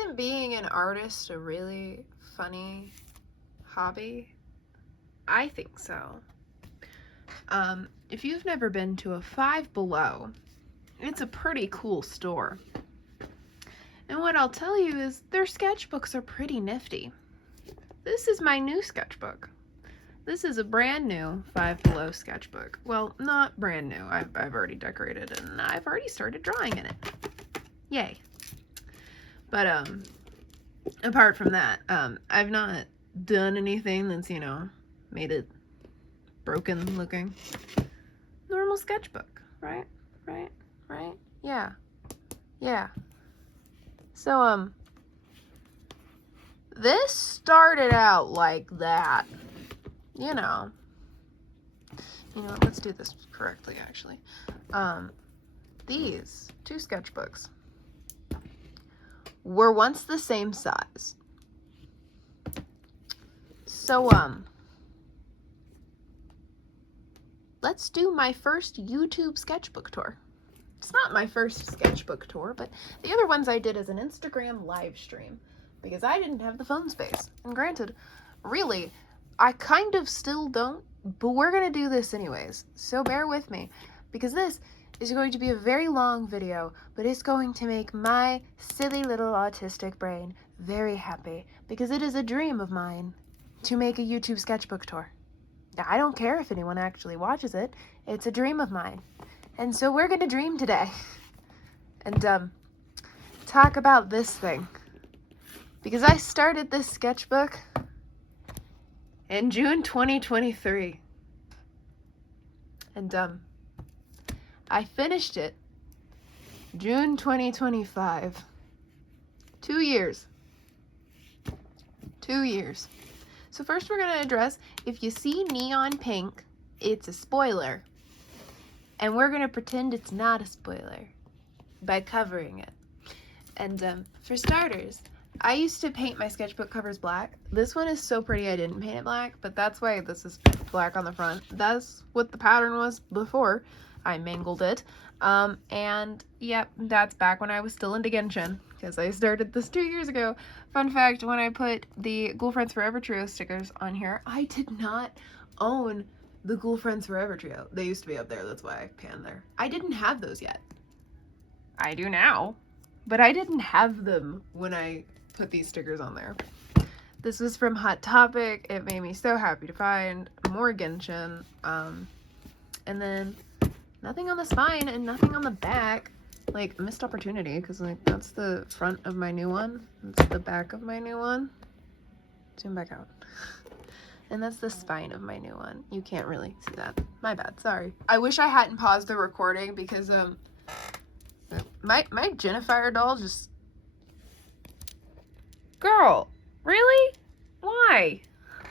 Isn't being an artist a really funny hobby? I think so. If you've never been to a Five Below, it's a pretty cool store. And what I'll tell you is their sketchbooks are pretty nifty. This is my new sketchbook. This is a brand new Five Below sketchbook. Well, not brand new. I've already decorated it and I've already started drawing in it. Yay. But apart from that, I've not done anything that's, you know, made it broken looking. Normal sketchbook, right? Yeah. So, this started out like that, you know. You know, let's do this correctly, actually. These two sketchbooks were once the same size. So, let's do my first YouTube sketchbook tour. It's not my first sketchbook tour, but the other ones I did as an Instagram live stream because I didn't have the phone space. And granted, really, I kind of still don't, but we're going to do this anyways. So bear with me because this is going to be a very long video, but it's going to make my silly little autistic brain very happy because it is a dream of mine to make a YouTube sketchbook tour. I don't care if anyone actually watches it. It's a dream of mine. And so we're going to dream today and talk about this thing. Because I started this sketchbook in June 2023. And I finished it June 2025. 2 years. 2 years. So first we're going to address, if you see neon pink, it's a spoiler. And we're going to pretend it's not a spoiler by covering it. And for starters, I used to paint my sketchbook covers black. This one is so pretty I didn't paint it black, but that's why this is black on the front. That's what the pattern was before I mangled it. And yep, that's back when I was still into Genshin, because I started this 2 years ago. Fun fact, when I put the Ghoul Friends Forever Trio stickers on here, I did not own the Ghoul Friends Forever Trio. They used to be up there, that's why I panned there. I didn't have those yet. I do now, but I didn't have them when I put these stickers on there. This was from Hot Topic. It made me so happy to find more Genshin. And then nothing on the spine and nothing on the back. Like, missed opportunity, because like that's the front of my new one. That's the back of my new one. Zoom back out. And that's the spine of my new one. You can't really see that. My bad, sorry. I wish I hadn't paused the recording because my Jennifer doll just... Girl, really? Why?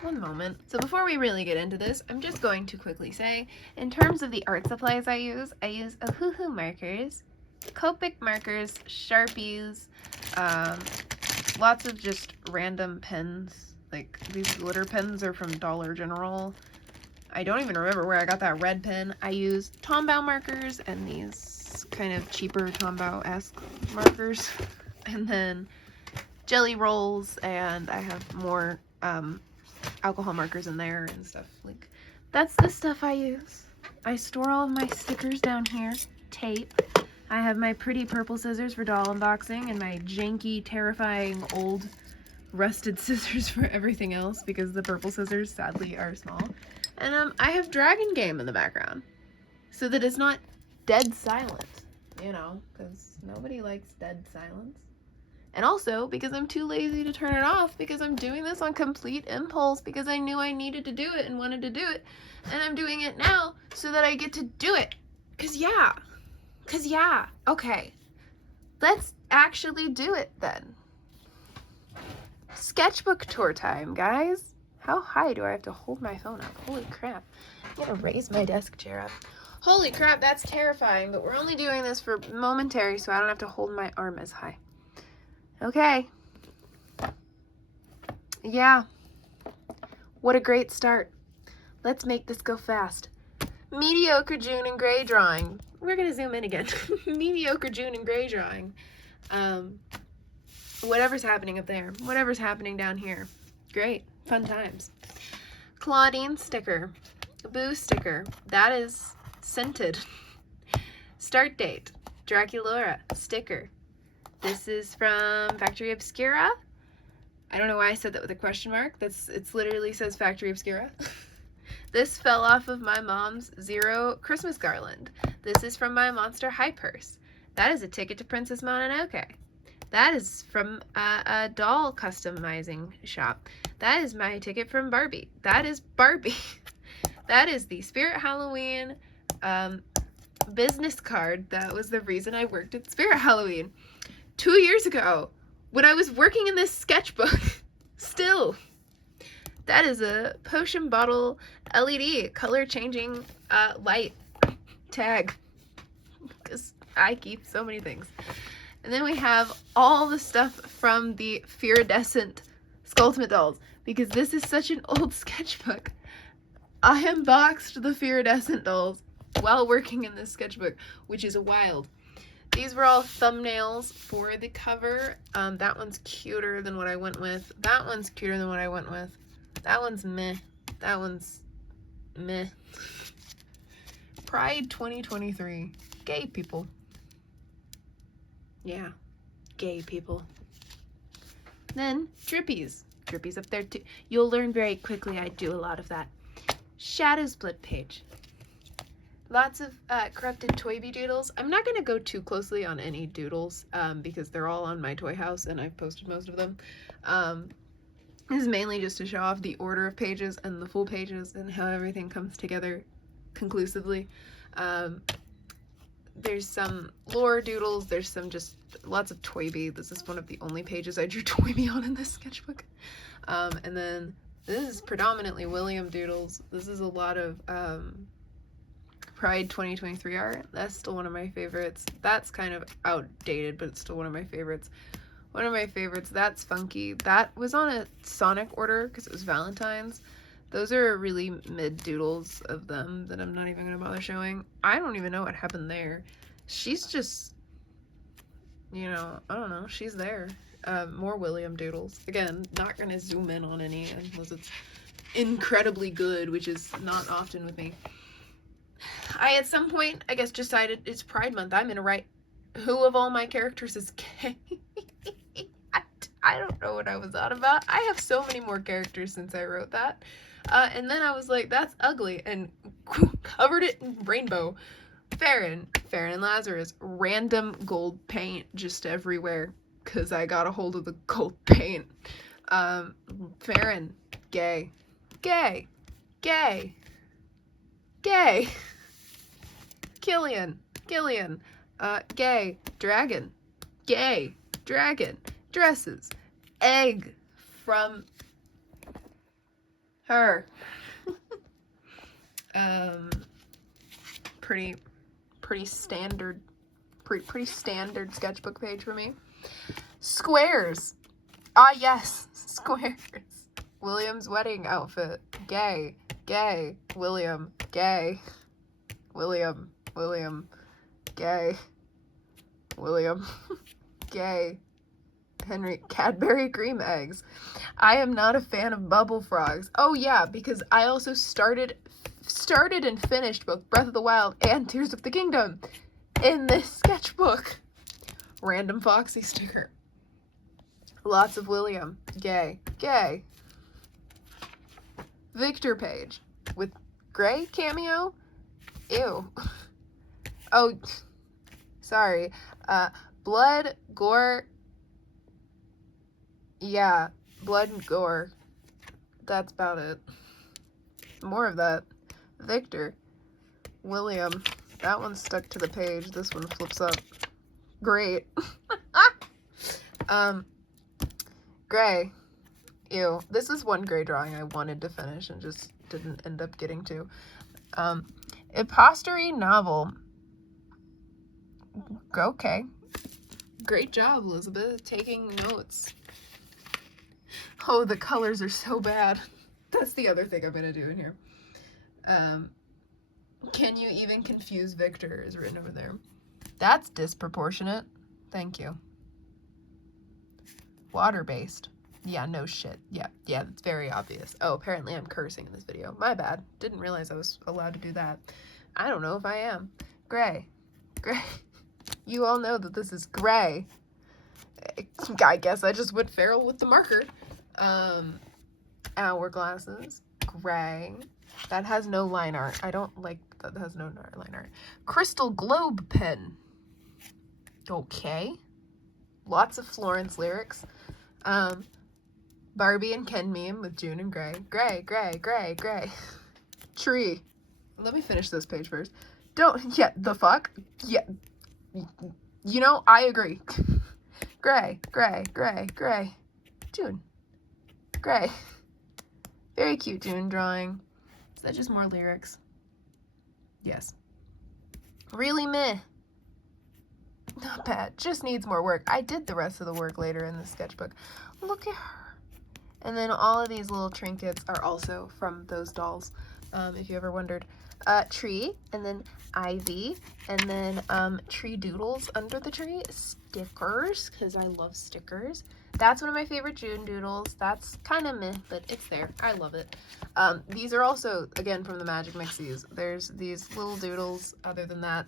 One moment. So before we really get into this, I'm just going to quickly say, in terms of the art supplies I use Woah markers, Copic markers, Sharpies, lots of just random pens. Like, these glitter pens are from Dollar General. I don't even remember where I got that red pen. I use Tombow markers and these kind of cheaper Tombow-esque markers. And then jelly rolls, and I have more alcohol markers in there and stuff. Like, that's the stuff I use. I store all of my stickers down here. Tape. I have my pretty purple scissors for doll unboxing and my janky, terrifying, old rusted scissors for everything else because the purple scissors sadly are small. And I have Dragon Game in the background so that it's not dead silent, you know, because nobody likes dead silence. And also because I'm too lazy to turn it off because I'm doing this on complete impulse because I knew I needed to do it and wanted to do it, and I'm doing it now so that I get to do it. Cause yeah, okay, let's actually do it then. Sketchbook tour time, guys. How high do I have to hold my phone up? Holy crap. I'm gonna raise my desk chair up. Holy crap, that's terrifying, but we're only doing this for momentary so I don't have to hold my arm as high. Okay. Yeah. What a great start. Let's make this go fast. Mediocre June and gray drawing. We're gonna zoom in again. Mediocre June and gray drawing. whatever's happening up there, whatever's happening down here. Great, fun times. Claudine sticker, Boo sticker, that is scented. Start date, Draculaura sticker. This is from Factory Obscura. I don't know why I said that with a question mark. It literally says Factory Obscura. This fell off of my mom's Zero Christmas garland. This is from my Monster High Purse. That is a ticket to Princess Mononoke. That is from a doll customizing shop. That is my ticket from Barbie. That is Barbie. That is the Spirit Halloween business card. That was the reason I worked at Spirit Halloween 2 years ago when I was working in this sketchbook. Still. That is a potion bottle LED color changing light tag. Because I keep so many things. And then we have all the stuff from the Iridescent Skulltimate dolls. Because this is such an old sketchbook. I unboxed the Iridescent dolls while working in this sketchbook, which is wild. These were all thumbnails for the cover. That one's cuter than what I went with. That one's cuter than what I went with. That one's meh. That one's meh. Pride 2023. Gay people. Yeah, gay people. Then Drippies. Drippies up there too. You'll learn very quickly I do a lot of that. Shadow split page. Lots of corrupted Toy-Bee doodles. I'm not going to go too closely on any doodles because they're all on my toy house and I've posted most of them. This is mainly just to show off the order of pages and the full pages and how everything comes together conclusively. There's some lore doodles. There's some just lots of Toy-Bee. This is one of the only pages I drew Toy-Bee on in this sketchbook. And then this is predominantly William doodles. This is a lot of Pride 2023 art. That's still one of my favorites. That's kind of outdated, but it's still one of my favorites. One of my favorites, that's funky. That was on a Sonic order because it was Valentine's. Those are really mid doodles of them that I'm not even going to bother showing. I don't even know what happened there. She's just, you know, I don't know. She's there. More William doodles. Again, not going to zoom in on any unless it's incredibly good, which is not often with me. I, at some point, I guess, decided it's Pride Month. I'm going to write who of all my characters is gay. I don't know what I was on about. I have so many more characters since I wrote that. And then I was like, that's ugly, and covered it in rainbow. Farron and Lazarus, random gold paint just everywhere, because I got a hold of the gold paint. Farron, gay. Gay. Gay. Gay. Killian, gay. Dragon, gay. Dragon. Dresses. Egg from her. Pretty standard sketchbook page for me. Squares. Ah, yes, squares. William's wedding outfit. Gay. William. Gay. William. Gay. William. Gay. Henry. Cadbury cream eggs. I am not a fan of bubble frogs. Oh yeah, because I also started and finished both Breath of the Wild and Tears of the Kingdom in this sketchbook. Random Foxy sticker. Lots of William. Gay. Victor page with Gray cameo. Ew. Oh, sorry. Blood, gore. Yeah, blood and gore. That's about it. More of that. Victor. William. That one's stuck to the page. This one flips up. Great. Gray. Ew. This is one gray drawing I wanted to finish and just didn't end up getting to. Impostery novel. Okay. Great job, Elizabeth, taking notes. Oh, the colors are so bad. That's the other thing I'm gonna do in here. Can you even confuse Victor is written over there. That's disproportionate. Thank you. Water-based. Yeah, no shit. Yeah, that's very obvious. Oh, apparently I'm cursing in this video. My bad. Didn't realize I was allowed to do that. I don't know if I am. Gray. Gray. You all know that this is gray. I guess I just went feral with the marker. Hourglasses. Gray. That has no line art. I don't like that has no line art. Crystal Globe pen. Okay. Lots of Florence lyrics. Barbie and Ken meme with June and Gray. Gray, gray, gray, gray. Tree. Let me finish this page first. The fuck? Yeah. You know, I agree. Gray, gray, gray, gray. June. Gray. Very cute June drawing. Is that just more lyrics? Yes. Really meh. Not bad. Just needs more work. I did the rest of the work later in the sketchbook. Look at her. And then all of these little trinkets are also from those dolls, if you ever wondered. Tree, and then ivy, and then tree doodles under the tree. Stickers, because I love stickers. That's one of my favorite June doodles. That's kind of meh, but it's there. I love it. These are also, again, from the Magic Mixies. There's these little doodles. Other than that,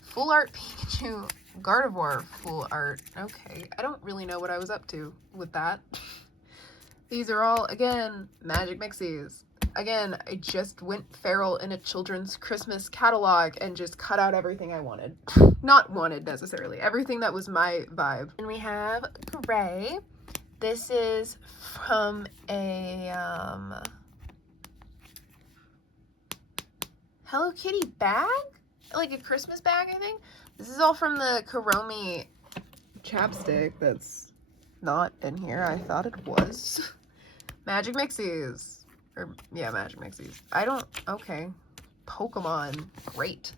full art Pikachu, Gardevoir full art. Okay, I don't really know what I was up to with that. These are all, again, Magic Mixies. Again, I just went feral in a children's Christmas catalog and just cut out everything I wanted. Not wanted, necessarily. Everything that was my vibe. And we have gray. This is from a, Hello Kitty bag? Like a Christmas bag, I think? This is all from the Kuromi chapstick that's not in here. I thought it was. Magic Mixies. Yeah, Magic Mixies. Okay. Pokemon. Great.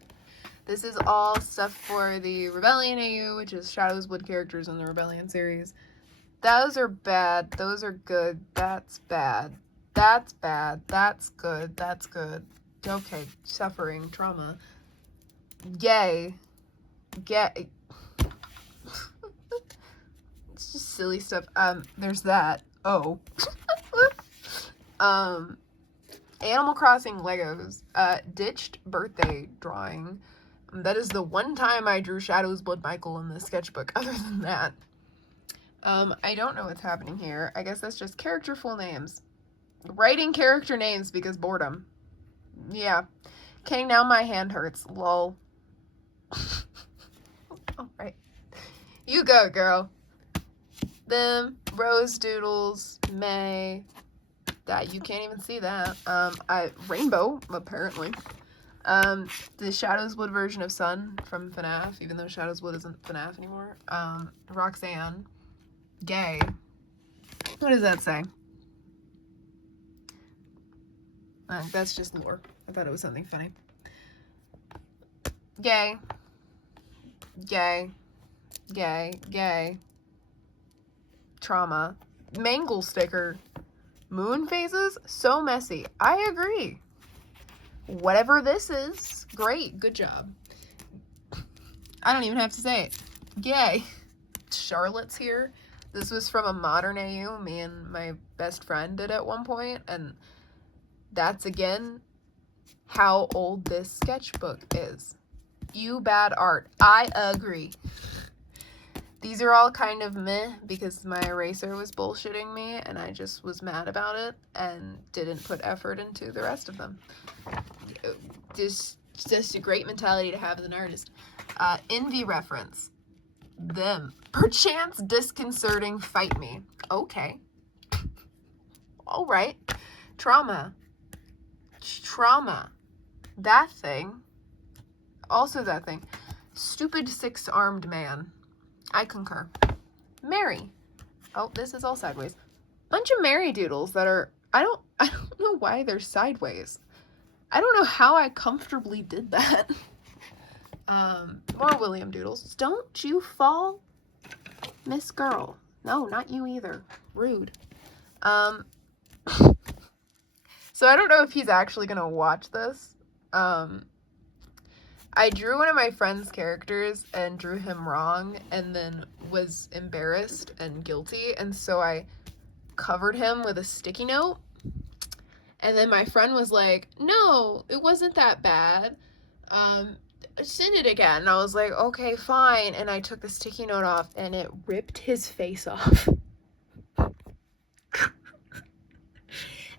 This is all stuff for the Rebellion AU, which is Shadow's Wood characters in the Rebellion series. Those are bad. Those are good. That's bad. That's bad. That's good. That's good. Okay. Suffering. Trauma. Yay. Gay. It's just silly stuff. There's that. Oh. Animal Crossing Legos, ditched birthday drawing. That is the one time I drew Shadow's Blood Michael in the sketchbook. Other than that, I don't know what's happening here. I guess that's just character full names. Writing character names because boredom. Yeah. Okay, now my hand hurts. Lol. Alright. You go, girl. Them, Rose Doodles, May. That you can't even see that. Rainbow, apparently. The Shadow's Wood version of Sun from FNAF, even though Shadow's Wood isn't FNAF anymore. Roxanne. Gay. What does that say? That's just lore. I thought it was something funny. Gay. Gay. Gay. Gay. Trauma. Mangle sticker. Moon phases? So messy. I agree. Whatever this is, great. Good job. I don't even have to say it. Yay. Charlotte's here. This was from a modern AU me and my best friend did at one point, and that's again how old this sketchbook is. You bad art. I agree. These are all kind of meh because my eraser was bullshitting me and I just was mad about it and didn't put effort into the rest of them. Just a great mentality to have as an artist. Envy reference. Them. Perchance disconcerting fight me. Okay. Alright. Trauma. Trauma. That thing. Also that thing. Stupid six-armed man. I concur. Mary. Oh, this is all sideways. Bunch of Mary doodles that are, I don't know why they're sideways. I don't know how I comfortably did that. More William doodles. Don't you fall, Miss Girl. No, not you either. Rude. So I don't know if he's actually gonna watch this. I drew one of my friend's characters and drew him wrong and then was embarrassed and guilty, and so I covered him with a sticky note. And then my friend was like, no, it wasn't that bad. Send it again. And I was like, okay, fine. And I took the sticky note off and it ripped his face off.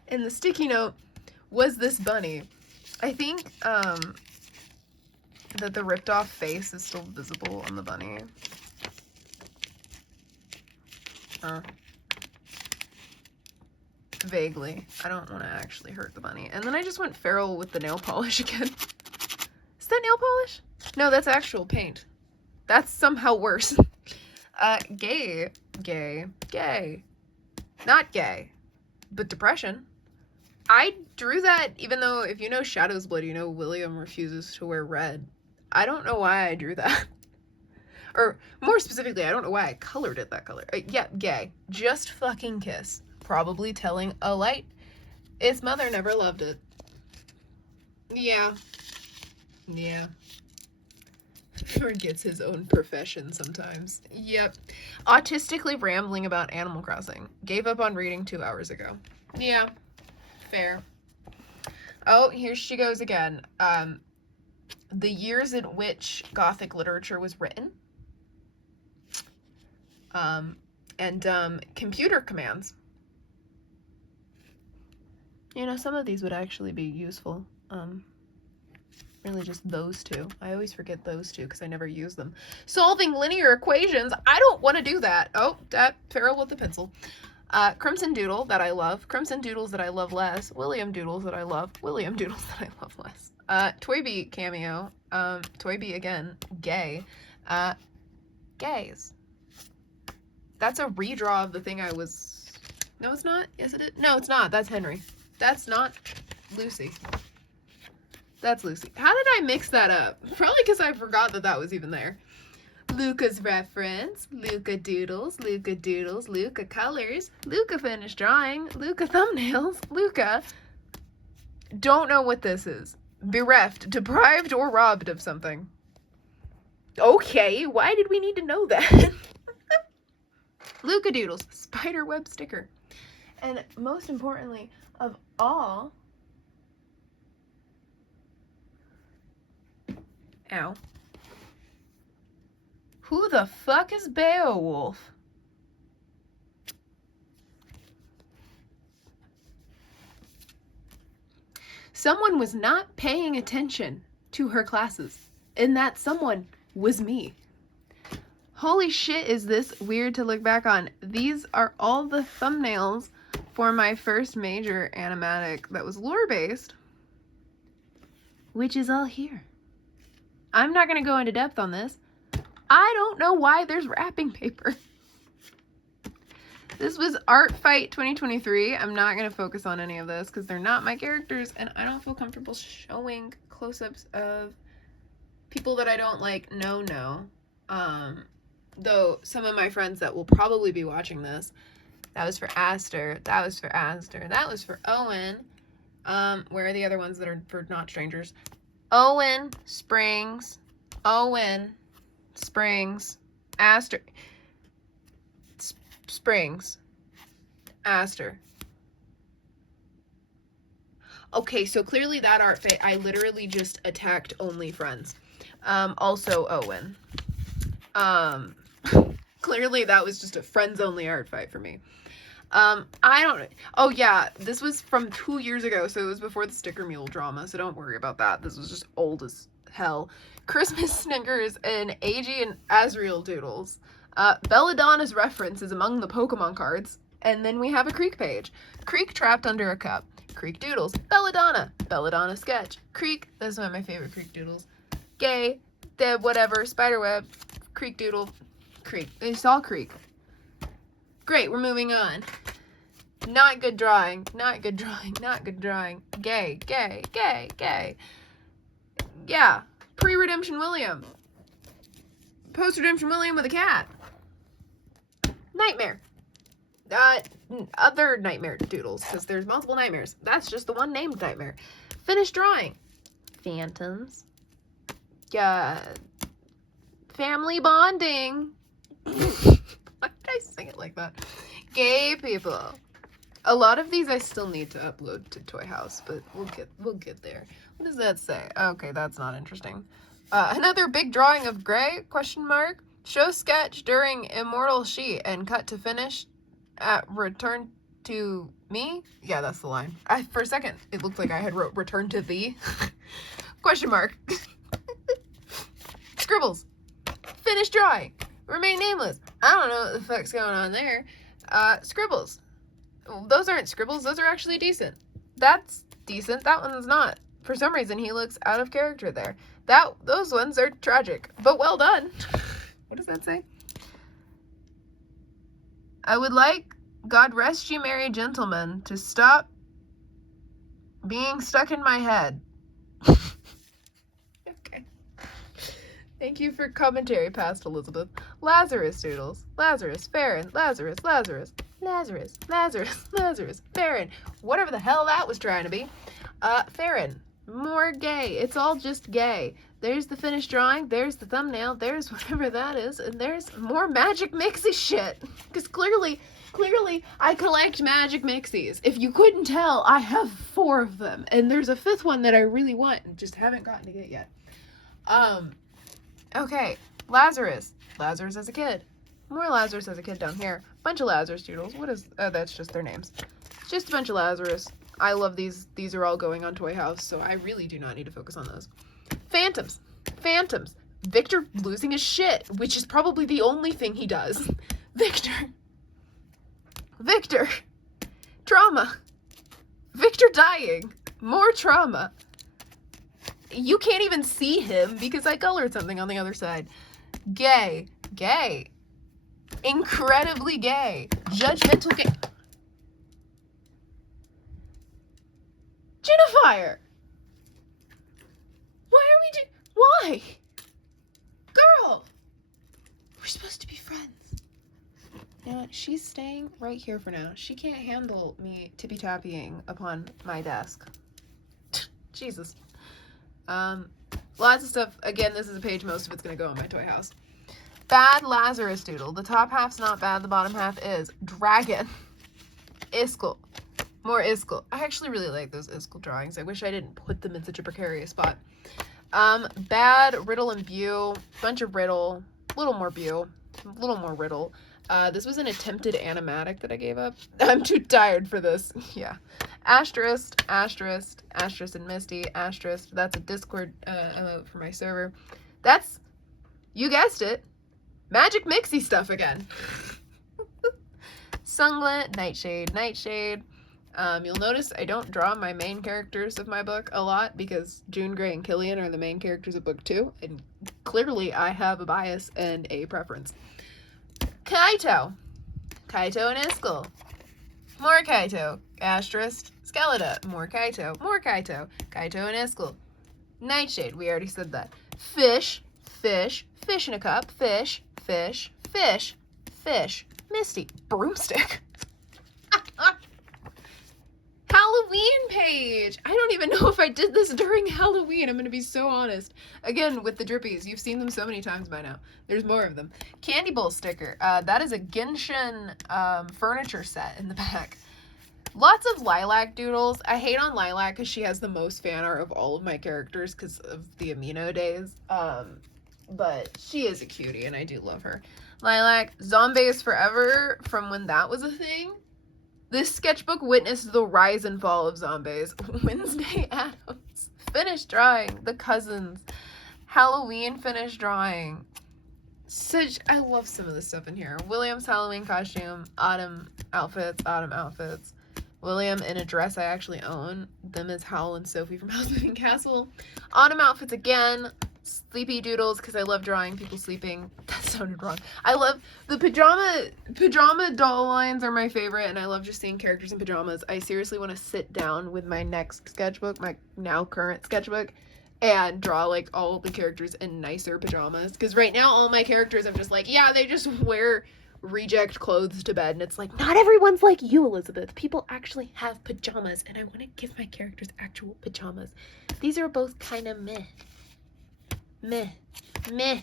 And the sticky note was this bunny. I think that the ripped off face is still visible on the bunny. Vaguely. I don't want to actually hurt the bunny. And then I just went feral with the nail polish again. Is that nail polish? No, that's actual paint. That's somehow worse. Gay. Not gay, but depression. I drew that even though if you know Shadow's Blood, you know William refuses to wear red. I don't know why I drew that. Or more specifically, I don't know why I colored it that color. Yeah, gay. Just fucking kiss. Probably telling a light its mother never loved it. Yeah. Forgets his own profession sometimes. Yep. Autistically rambling about Animal Crossing. Gave up on reading 2 hours ago. Yeah. Fair. Oh, here she goes again. The years in which Gothic literature was written. And computer commands. You know, some of these would actually be useful. Really just those two. I always forget those two because I never use them. Solving linear equations. I don't want to do that. Oh, that feral with the pencil. Crimson Doodle that I love. Crimson Doodles that I love less. William Doodles that I love. William Doodles that I love less. Toyby cameo. Toyby again. Gay. Gays. That's a redraw of the thing I was... No, it's not? Yes, it is. No, it's not. That's Henry. That's not Lucy. That's Lucy. How did I mix that up? Probably because I forgot that that was even there. Luca's reference. Luca Doodles. Luca Doodles. Luca colors. Luca finished drawing. Luca thumbnails. Luca. Don't know what this is. Bereft, deprived, or robbed of something. Okay, why did we need to know that? Luca Doodles. Spiderweb sticker. And most importantly of all... Ow. Who the fuck is Beowulf? Someone was not paying attention to her classes, and that someone was me. Holy shit, is this weird to look back on. These are all the thumbnails for my first major animatic that was lore-based, which is all here. I'm not going to go into depth on this. I don't know why there's wrapping paper. This was Art Fight 2023. I'm not going to focus on any of this because they're not my characters and I don't feel comfortable showing close-ups of people that I don't like know. Though some of my friends that will probably be watching this, that was for Aster, that was for Aster, that was for Owen. Where are the other ones that are for not strangers? Owen Springs, Aster, Springs, Aster. Okay, so clearly that art fight, I literally just attacked only friends. Also Owen. Clearly that was just a friends only art fight for me. I don't know. Oh yeah, this was from 2 years ago, so it was before the Sticker Mule drama, so don't worry about that. This was just old as hell. Christmas Snickers and AG and Azriel Doodles. Belladonna's reference is among the Pokemon cards. And then we have a Creek page. Creek trapped under a cup. Creek Doodles. Belladonna. Belladonna sketch. Creek. Those are one of my favorite Creek Doodles. Gay. Deb. Whatever. Spiderweb. Creek Doodle. Creek. It's all Creek. Great. We're moving on. Not good drawing. Not good drawing. Not good drawing. Gay. Gay. Gay. Gay. Yeah. Pre-redemption William. Post-redemption William with a cat. Nightmare. Other Nightmare Doodles, because there's multiple nightmares. That's just the one named Nightmare. Finished drawing. Phantoms. Yeah. Family bonding. Why did I sing it like that? Gay people. A lot of these I still need to upload to Toy House, but we'll get there. What does that say? Okay, that's not interesting. Another big drawing of Gray? Question mark. Show sketch during Immortal She and cut to finish at return to me? Yeah, that's the line. For a second, it looked like I had wrote return to thee. Question mark. Scribbles. Finish drawing. Remain nameless. I don't know what the fuck's going on there. Scribbles. Those aren't scribbles. Those are actually decent. That's decent. That one's not. For some reason, he looks out of character there. Those ones are tragic, but well done. What does that say? I would like, God rest you merry gentlemen, to stop being stuck in my head. Okay. Thank you for commentary, past Elizabeth. Lazarus doodles. Lazarus, Farron, Lazarus, Lazarus, Lazarus, Lazarus, Lazarus, Farron. Whatever the hell that was trying to be. Farron. More gay. It's all just gay. There's the finished drawing. There's the thumbnail. There's whatever that is. And there's more Magic Mixie shit. Because clearly, I collect Magic Mixies. If you couldn't tell, I have 4 of them. And there's a 5th one that I really want and just haven't gotten to get yet. Okay. Lazarus. Lazarus as a kid. More Lazarus as a kid down here. Bunch of Lazarus doodles. What is... Oh, that's just their names. Just a bunch of Lazarus. I love these. These are all going on Toy House, so I really do not need to focus on those. Phantoms. Phantoms. Victor losing his shit, which is probably the only thing he does. Victor. Victor. Trauma. Victor dying. More trauma. You can't even see him because I colored something on the other side. Gay. Gay. Incredibly gay. Judgmental gay. Jennifer! Why? Girl! We're supposed to be friends. You know what? She's staying right here for now. She can't handle me tippy-tappying upon my desk. Jesus. Lots of stuff. Again, this is a page. Most of it's going to go in my Toy House. Bad Lazarus doodle. The top half's not bad. The bottom half is. Dragon. Iskall. More Iskall. I actually really like those Iskall drawings. I wish I didn't put them in such a precarious spot. Bad Riddle and Bew. Bunch of Riddle. A little more Bew. A little more Riddle. This was an attempted animatic that I gave up. I'm too tired for this. Yeah. Asterisk, asterisk, asterisk and Misty, asterisk. That's a Discord emote for my server. That's, you guessed it, Magic Mixie stuff again. Sunglet, Nightshade, Nightshade. You'll notice I don't draw my main characters of my book a lot because June, Gray, and Killian are the main characters of book 2, and clearly I have a bias and a preference. Kaito. Kaito and Iskall. More Kaito. Asterisk. Skeletor. More Kaito. More Kaito. Kaito and Iskall. Nightshade. We already said that. Fish. Fish. Fish in a cup. Fish. Fish. Fish. Fish. Misty. Broomstick. Halloween page! I don't even know if I did this during Halloween. I'm going to be so honest. Again, with the Drippies. You've seen them so many times by now. There's more of them. Candy bowl sticker. That is a Genshin furniture set in the back. Lots of Lilac doodles. I hate on Lilac because she has the most fan art of all of my characters because of the Amino days. But she is a cutie and I do love her. Lilac. Zombies Forever from when that was a thing. This sketchbook witnessed the rise and fall of zombies. Wednesday Addams. Finished drawing. The Cousins. Halloween finished drawing. I love some of this stuff in here. William's Halloween costume. Autumn outfits. Autumn outfits. William in a dress I actually own. Them is Howl and Sophie from House Moving Castle. Autumn outfits again. Sleepy doodles because I love drawing people sleeping. That sounded wrong. I love the pajama doll lines are my favorite, and I love just seeing characters in pajamas. I seriously want to sit down with my next sketchbook, my now current sketchbook, and draw like all of the characters in nicer pajamas. Because right now all my characters I'm just like, yeah, they just wear reject clothes to bed, and it's like, not everyone's like you, Elizabeth. People actually have pajamas, and I want to give my characters actual pajamas. These are both kind of meh. Meh. Meh.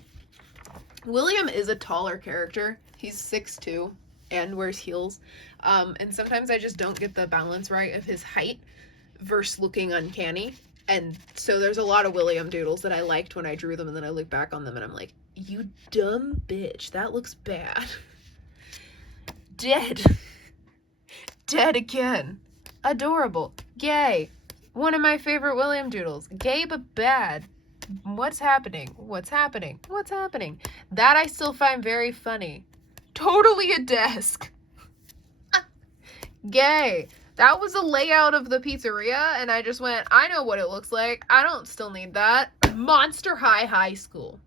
William is a taller character. He's 6'2" and wears heels. And sometimes I just don't get the balance right of his height versus looking uncanny. And so there's a lot of William doodles that I liked when I drew them, and then I look back on them and I'm like, you dumb bitch, that looks bad. Dead. Dead again. Adorable. Gay. One of my favorite William doodles. Gay but bad. What's happening? What's happening? What's happening? That I still find very funny. Totally a desk. Gay. That was a layout of the pizzeria, and I just went, I know what it looks like. I don't still need that. Monster High School.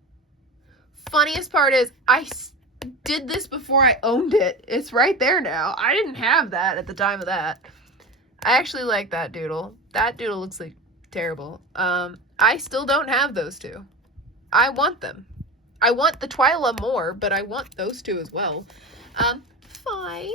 Funniest part is, I did this before I owned it. It's right there now. I didn't have that at the time of that. I actually like that doodle. That doodle looks like terrible. I still don't have those two. I want them. I want the Twyla more, but I want those two as well. Fi.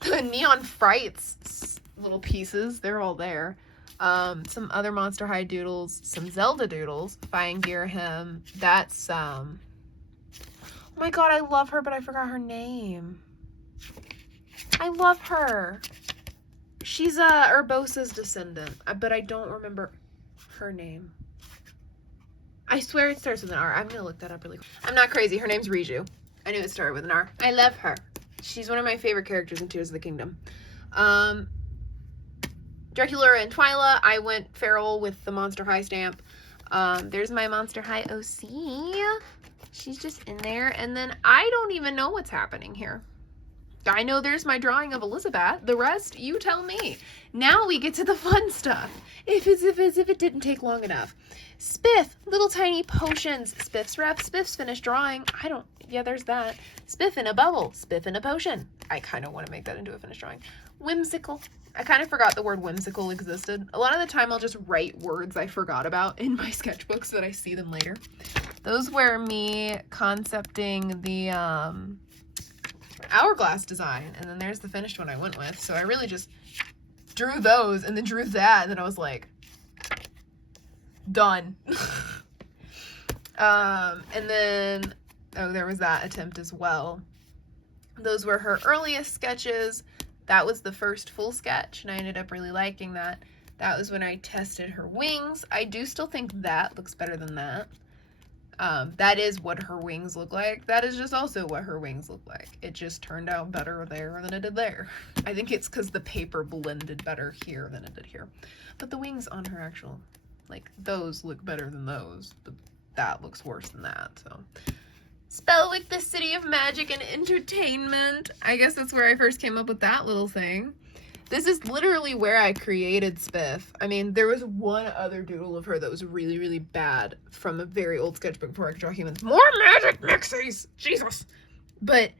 The Neon Frights little pieces, they're all there. Some other Monster High doodles, some Zelda doodles. Fi and Girahim. That's, oh my god, I love her, but I forgot her name. I love her. She's Urbosa's descendant, but I don't remember her name. I swear it starts with an R. I'm gonna look that up really quick. I'm not crazy. Her name's Riju. I knew it started with an R. I love her. She's one of my favorite characters in Tears of the Kingdom. Dracula and Twyla, I went feral with the Monster High stamp. There's my Monster High OC. She's just in there. And then I don't even know what's happening here. I know there's my drawing of Elizabeth. The rest, you tell me. Now we get to the fun stuff. As if it didn't take long enough. Spiff, little tiny potions. Spiff's ref, Spiff's finished drawing. Yeah, there's that. Spiff in a bubble, Spiff in a potion. I kind of want to make that into a finished drawing. Whimsical. I kind of forgot the word whimsical existed. A lot of the time I'll just write words I forgot about in my sketchbook so that I see them later. Those were me concepting the hourglass design, and then there's the finished one I went with. So I really just drew those and then drew that, and then I was like, done. And then, oh, there was that attempt as well. Those were her earliest sketches. That was the first full sketch, and I ended up really liking that. That was when I tested her wings. I do still think that looks better than that. That is what her wings look like. That is just also what her wings look like. It just turned out better there than it did there. I think it's because the paper blended better here than it did here. But the wings on her actual, like, those look better than those, but that looks worse than that, so. Spellwick, the City of Magic and Entertainment. I guess that's where I first came up with that little thing. This is literally where I created Spiff. I mean, there was one other doodle of her that was really, really bad from a very old sketchbook before I could draw humans. More magic mixies! Jesus! But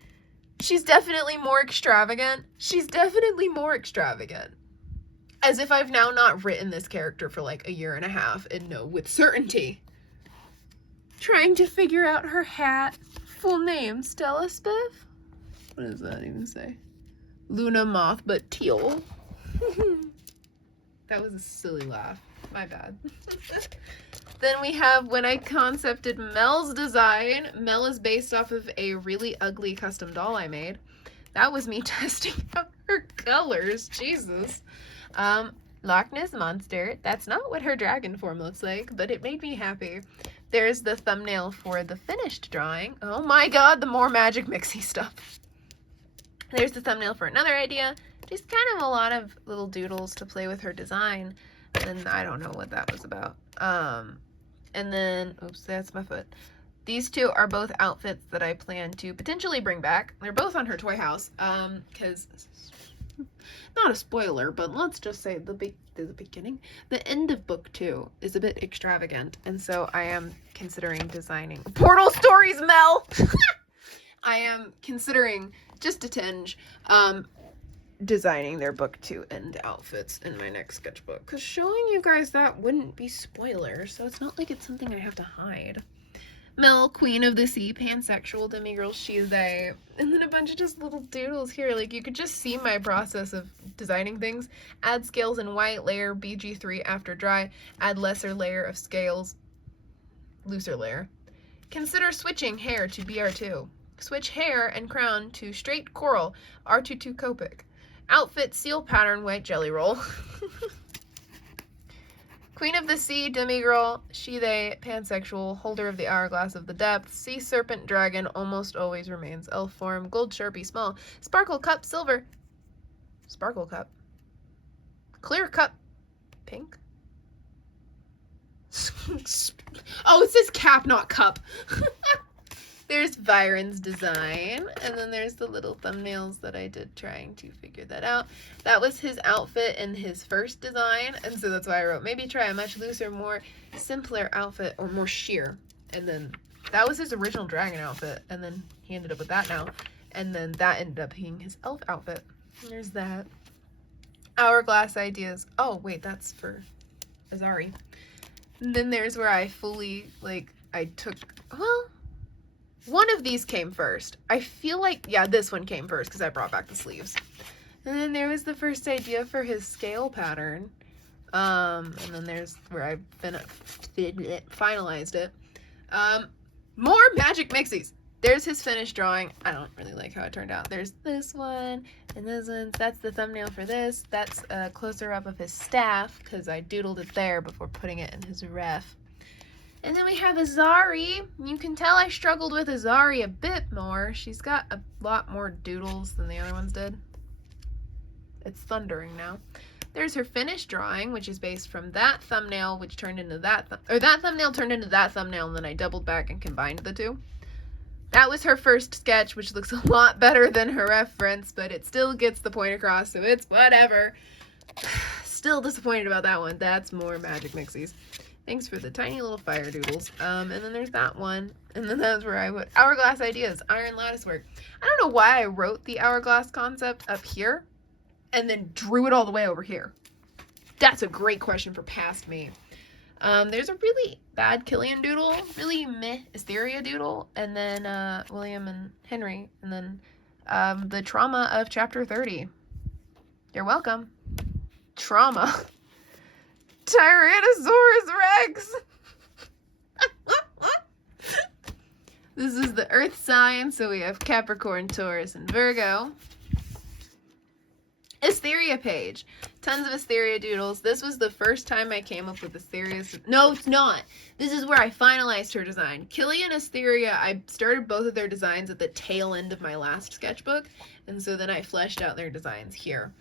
she's definitely more extravagant. She's definitely more extravagant. As if I've now not written this character for like a year and a half and know with certainty. Trying to figure out her hat. Full name, Stella Spiff? What does that even say? Luna Moth, but teal. That was a silly laugh. My bad. Then we have when I concepted Mel's design. Mel is based off of a really ugly custom doll I made. That was me testing out her colors. Jesus. Loch Ness Monster. That's not what her dragon form looks like, but it made me happy. There's the thumbnail for the finished drawing. Oh my god, the more magic mixy stuff. There's the thumbnail for another idea. Just kind of a lot of little doodles to play with her design. And I don't know what that was about. And then, oops, that's my foot. These two are both outfits that I plan to potentially bring back. They're both on her toy house. Because, not a spoiler, but let's just say the beginning. The end of book 2 is a bit extravagant. And so I am considering designing Portal Stories, Mel! I am considering, just a tinge, designing their book 2 end outfits in my next sketchbook. Because showing you guys that wouldn't be spoilers, so it's not like it's something I have to hide. Mel, Queen of the Sea, pansexual demigirl, she's a... And then a bunch of just little doodles here. Like, you could just see my process of designing things. Add scales in white, layer BG3 after dry, add lesser layer of scales. looser layer. Consider switching hair to BR2. Switch hair and crown to straight coral, R22 Copic. Outfit seal pattern white jelly roll. Queen of the Sea, demigirl, she, they, pansexual, holder of the hourglass of the depths, sea serpent, dragon, almost always remains elf form, gold sharpie, small, sparkle cup, silver, sparkle cup, clear cup, pink. Oh, it says cap, not cup. There's Byron's design, and then there's the little thumbnails that I did trying to figure that out. That was his outfit in his first design, and so that's why I wrote, maybe try a much looser, more simpler outfit, or more sheer. And then that was his original dragon outfit, and then he ended up with that now. And then that ended up being his elf outfit. There's that. Hourglass ideas. Oh, wait, that's for Azari. And then there's where I fully, like, I took, well, one of these came first. I feel like, yeah, this one came first because I brought back the sleeves. And then there was the first idea for his scale pattern. And then there's where I finalized it. More magic mixies. There's his finished drawing. I don't really like how it turned out. There's this one and this one. That's the thumbnail for this. That's a closer up of his staff because I doodled it there before putting it in his ref. And then we have Azari. You can tell I struggled with Azari a bit more. She's got a lot more doodles than the other ones did. It's thundering now. There's her finished drawing, which is based from that thumbnail, which turned into that thumbnail turned into that thumbnail, and then I doubled back and combined the two. That was her first sketch, which looks a lot better than her reference, but it still gets the point across, so it's whatever. Still disappointed about that one. That's more magic mixies. Thanks for the tiny little fire doodles. And then there's that one. And then that's where I put hourglass ideas, iron lattice work. I don't know why I wrote the hourglass concept up here and then drew it all the way over here. That's a great question for past me. There's a really bad Killian doodle, really meh Asteria doodle, and then William and Henry, and then the trauma of chapter 30. You're welcome. Trauma. Tyrannosaurus Rex. This is the Earth sign, so we have Capricorn, Taurus, and Virgo. Asteria page. Tons of Asteria doodles. This was the first time I came up with Asteria. No, it's not. This is where I finalized her design. Killian and Asteria, I started both of their designs at the tail end of my last sketchbook, and so then I fleshed out their designs here.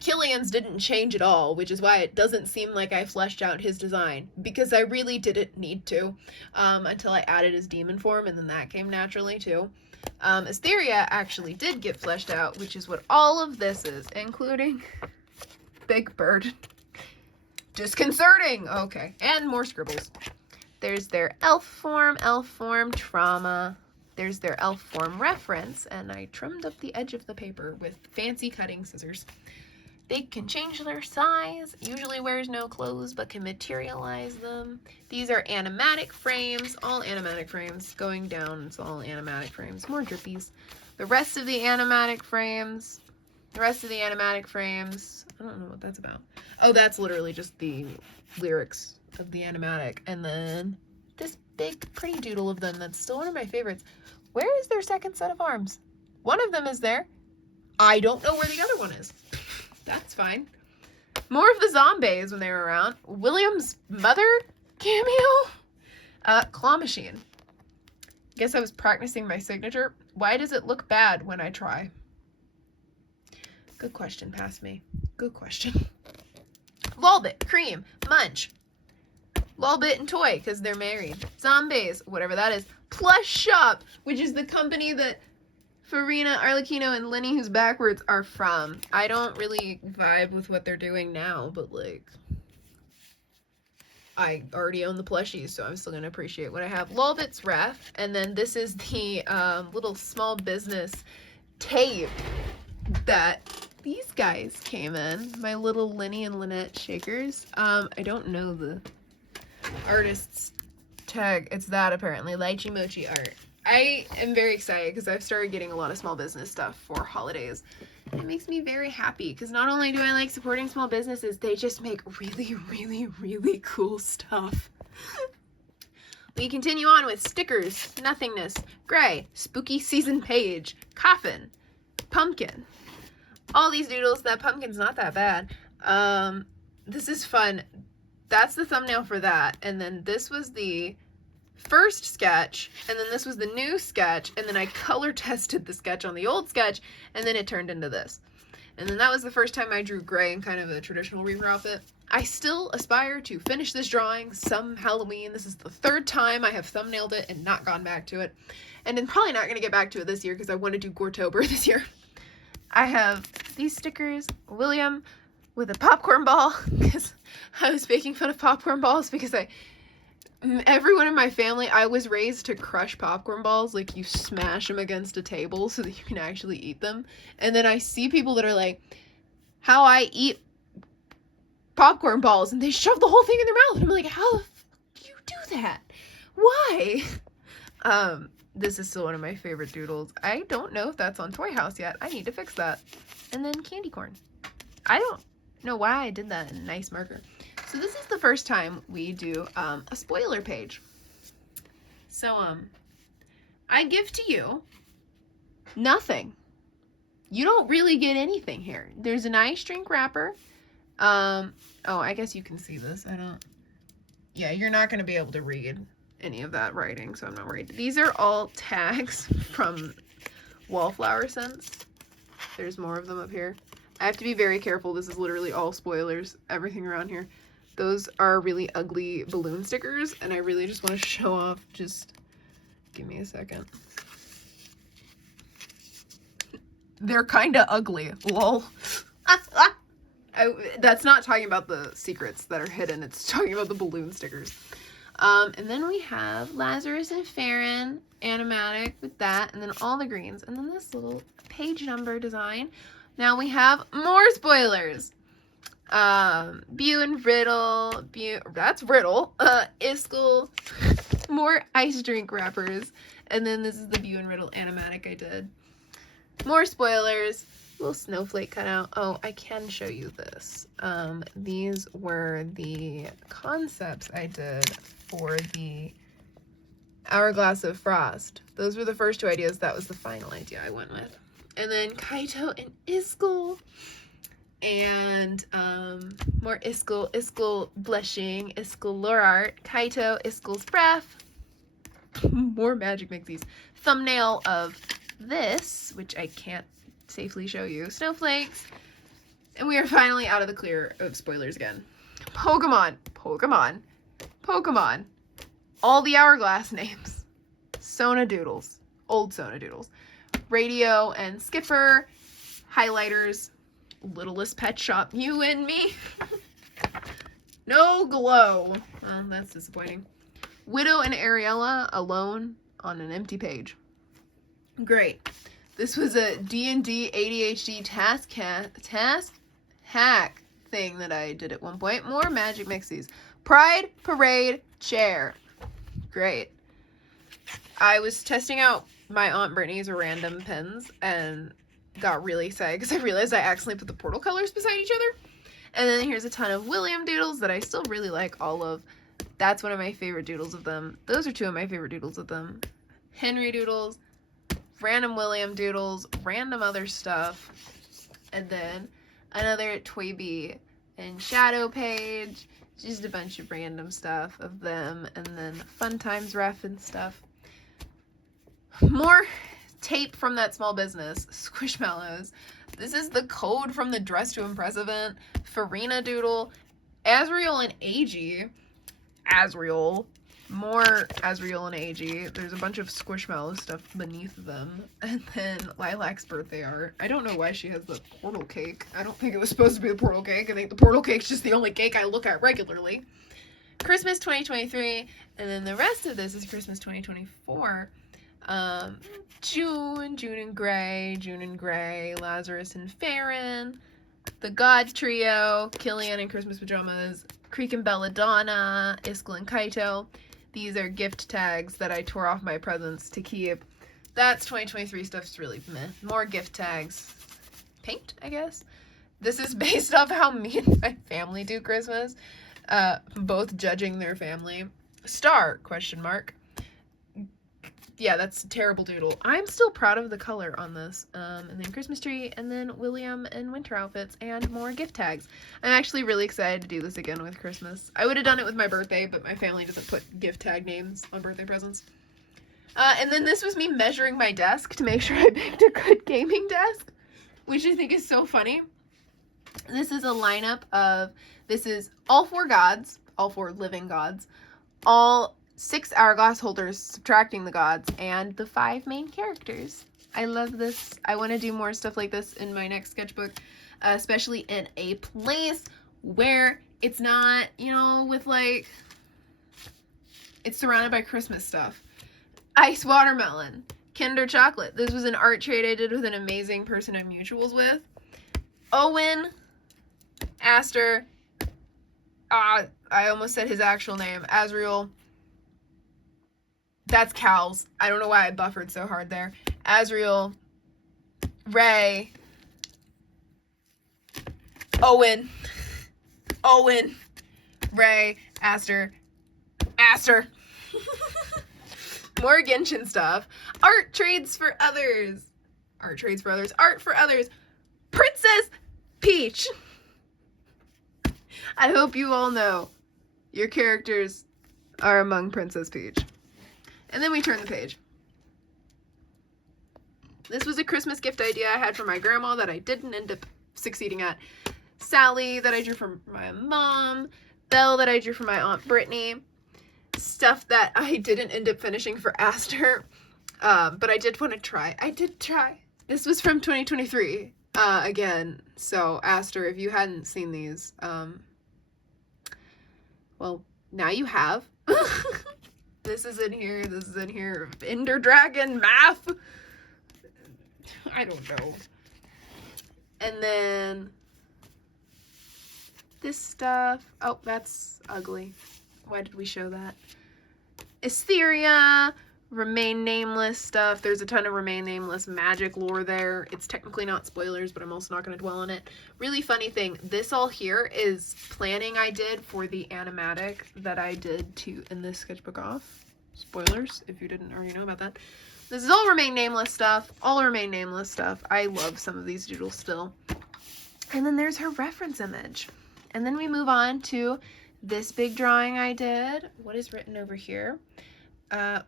Killian's didn't change at all, which is why it doesn't seem like I fleshed out his design, because I really didn't need to, until I added his demon form, and then that came naturally too. Asteria actually did get fleshed out, which is what all of this is, including Big Bird. Disconcerting! Okay, and more scribbles. There's their elf form, trauma. There's their elf form reference, and I trimmed up the edge of the paper with fancy cutting scissors. They can change their size, usually wears no clothes, but can materialize them. These are animatic frames, all animatic frames. Going down, it's all animatic frames. More drippies. The rest of the animatic frames, I don't know what that's about. Oh, that's literally just the lyrics of the animatic. And then this big pretty doodle of them that's still one of my favorites. Where is their second set of arms? One of them is there. I don't know where the other one is. That's fine. More of the zombies when they were around. William's mother cameo? Claw machine. Guess I was practicing my signature. Why does it look bad when I try? Good question, past me. Good question. Lolbit, Cream, Munch. Lolbit and Toy, because they're married. Zombies, whatever that is. Plush Shop, which is the company that Farina, Arlecchino, and Lenny, who's backwards, are from. I don't really vibe with what they're doing now, but, like, I already own the plushies, so I'm still going to appreciate what I have. Lolbit's ref, and then this is the little small business tape that these guys came in. My little Lenny and Lynette shakers. I don't know the artist's tag. It's that, apparently. Lychee Mochi art. I am very excited because I've started getting a lot of small business stuff for holidays. It makes me very happy because not only do I like supporting small businesses, they just make really, really, really cool stuff. We continue on with stickers, nothingness, gray, spooky season page, coffin, pumpkin. All these doodles. That pumpkin's not that bad. This is fun. That's the thumbnail for that. And then this was the first sketch, and then this was the new sketch, and then I color tested the sketch on the old sketch, and then it turned into this. And then that was the first time I drew gray in kind of a traditional Reaper outfit. I still aspire to finish this drawing some Halloween. This is the third time I have thumbnailed it and not gone back to it. And I'm probably not going to get back to it this year because I want to do Gortober this year. I have these stickers, William with a popcorn ball, because I was making fun of popcorn balls because everyone in my family, I was raised to crush popcorn balls. Like, you smash them against a table so that you can actually eat them. And then I see people that are like, how I eat popcorn balls, and they shove the whole thing in their mouth. And I'm like, how do you do that? Why? This is still one of my favorite doodles. I don't know if that's on Toy House yet. I need to fix that. And then candy corn. I don't know why I did that in a nice marker. So this is the first time we do a spoiler page. So I give to you nothing. You don't really get anything here. There's an ice drink wrapper. Oh, I guess you can see this. Yeah, you're not going to be able to read any of that writing, so I'm not worried. These are all tags from Wallflower Scents. There's more of them up here. I have to be very careful. This is literally all spoilers, everything around here. Those are really ugly balloon stickers, and I really just want to show off. Just give me a second. They're kind of ugly. Lol. That's not talking about the secrets that are hidden. It's talking about the balloon stickers. And then we have Lazarus and Farron animatic with that, and then all the greens, and then this little page number design. Now we have more spoilers. Bew and Riddle, that's Riddle, Iskall, more ice drink wrappers, and then this is the Bew and Riddle animatic I did. More spoilers, little snowflake cutout. Oh, I can show you this. These were the concepts I did for the Hourglass of Frost. Those were the first two ideas. That was the final idea I went with. And then Kaito and Iskall. And more Iskall blushing, Iskall lore art, Kaito, Iskall's breath, more magic mixies. Thumbnail of this, which I can't safely show you, snowflakes. And we are finally out of the clear of spoilers again. Pokemon. All the Hourglass names. Sona Doodles, old Sona Doodles. Radio and Skipper, highlighters, Littlest Pet Shop, you and me. No glow. Well, that's disappointing. Widow and Ariella alone on an empty page. Great. This was a D&D ADHD task hack thing that I did at one point. More magic mixies. Pride Parade chair. Great. I was testing out my Aunt Brittany's random pins and got really excited because I realized I accidentally put the portal colors beside each other. And then here's a ton of William doodles that I still really like all of. That's one of my favorite doodles of them. Those are two of my favorite doodles of them. Henry doodles, random William doodles, random other stuff. And then another Twiby and Shadow page. Just a bunch of random stuff of them. And then Fun Times ref and stuff. More tape from that small business, Squishmallows. This is the code from the Dress to Impress event. Farina doodle, Azrael and Ag. Azrael. More Azrael and Ag. There's a bunch of Squishmallow stuff beneath them. And then Lilac's birthday art. I don't know why she has the portal cake. I don't think it was supposed to be the portal cake. I think the portal cake's just the only cake I look at regularly. Christmas 2023. And then the rest of this is Christmas 2024. June and Gray, Lazarus and Farron, the God Trio, Killian in Christmas Pajamas, Creek and Belladonna, Iskall and Kaito. These are gift tags that I tore off my presents to keep. That's 2023 stuff's really meh. More gift tags. Paint, I guess. This is based off how me and my family do Christmas. Both judging their family. Star, question mark. Yeah, that's a terrible doodle. I'm still proud of the color on this. And then Christmas tree, and then William and winter outfits, and more gift tags. I'm actually really excited to do this again with Christmas. I would have done it with my birthday, but my family doesn't put gift tag names on birthday presents. And then this was me measuring my desk to make sure I picked a good gaming desk, which I think is so funny. This is a lineup of, this is all 4 gods, all 4 living gods, all 6 hourglass holders subtracting the gods, and the 5 main characters. I love this. I want to do more stuff like this in my next sketchbook, especially in a place where it's not, you know, with like, it's surrounded by Christmas stuff. Ice watermelon, Kinder chocolate. This was an art trade I did with an amazing person I'm mutuals with. Owen, Aster, I almost said his actual name, Azriel. That's Cal's. I don't know why I buffered so hard there. Azriel, Ray, Owen, Ray, Aster. More Genshin stuff. Art trades for others. Art for others. Princess Peach. I hope you all know your characters are among Princess Peach. And then we turn the page. This was a Christmas gift idea I had from my grandma that I didn't end up succeeding at. Sally that I drew from my mom. Belle that I drew from my Aunt Brittany. Stuff that I didn't end up finishing for Aster. But I did want to try. I did try. This was from 2023. Again. So Aster, if you hadn't seen these, well, now you have. This is in here. Ender Dragon math. I don't know. And then this stuff. Oh, that's ugly. Why did we show that? Etheria, Remain Nameless stuff. There's a ton of Remain Nameless magic lore there. It's technically not spoilers, but I'm also not going to dwell on it. Really funny thing, this all here is planning I did for the animatic that I did to end this sketchbook off. Spoilers, if you didn't already know about that. This is all Remain Nameless stuff. All Remain Nameless stuff. I love some of these doodles still. And then there's her reference image. And then we move on to this big drawing I did. What is written over here?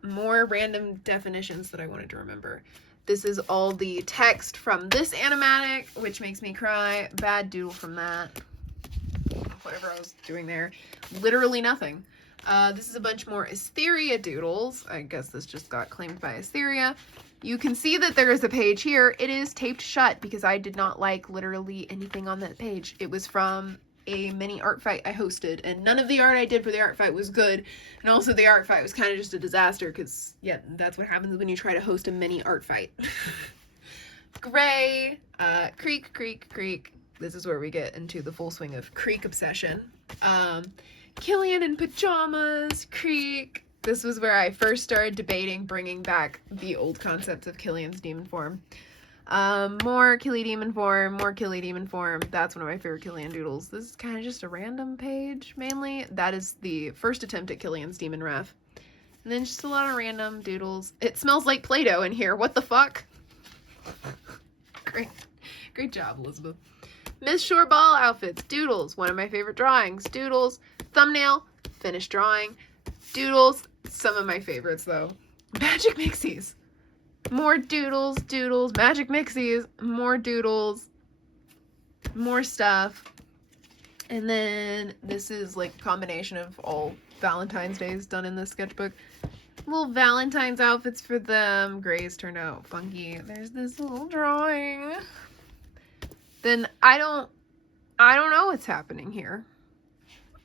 More random definitions that I wanted to remember. This is all the text from this animatic, which makes me cry. Bad doodle from that. Whatever I was doing there. Literally nothing. This is a bunch more Etheria doodles. I guess this just got claimed by Etheria. You can see that there is a page here. It is taped shut because I did not like literally anything on that page. It was from a mini art fight I hosted, and none of the art I did for the art fight was good, and also the art fight was kind of just a disaster because, yeah, that's what happens when you try to host a mini art fight. Gray, Creek. This is where we get into the full swing of Creek obsession. Killian in pajamas, Creek. This was where I first started debating bringing back the old concepts of Killian's demon form. More Killy demon form. That's one of my favorite Killian doodles. This is kind of just a random page, mainly. That is the first attempt at Killian's demon ref. And then just a lot of random doodles. It smells like Play-Doh in here. What the fuck? Great job, Elizabeth. Miss Shore Ball outfits. Doodles. One of my favorite drawings. Doodles. Thumbnail. Finished drawing. Doodles. Some of my favorites, though. Magic Mixies. More doodles, magic mixies, more doodles, more stuff. And then this is like a combination of all Valentine's Days done in this sketchbook. Little Valentine's outfits for them. Grays turned out funky. There's this little drawing. Then I don't know what's happening here.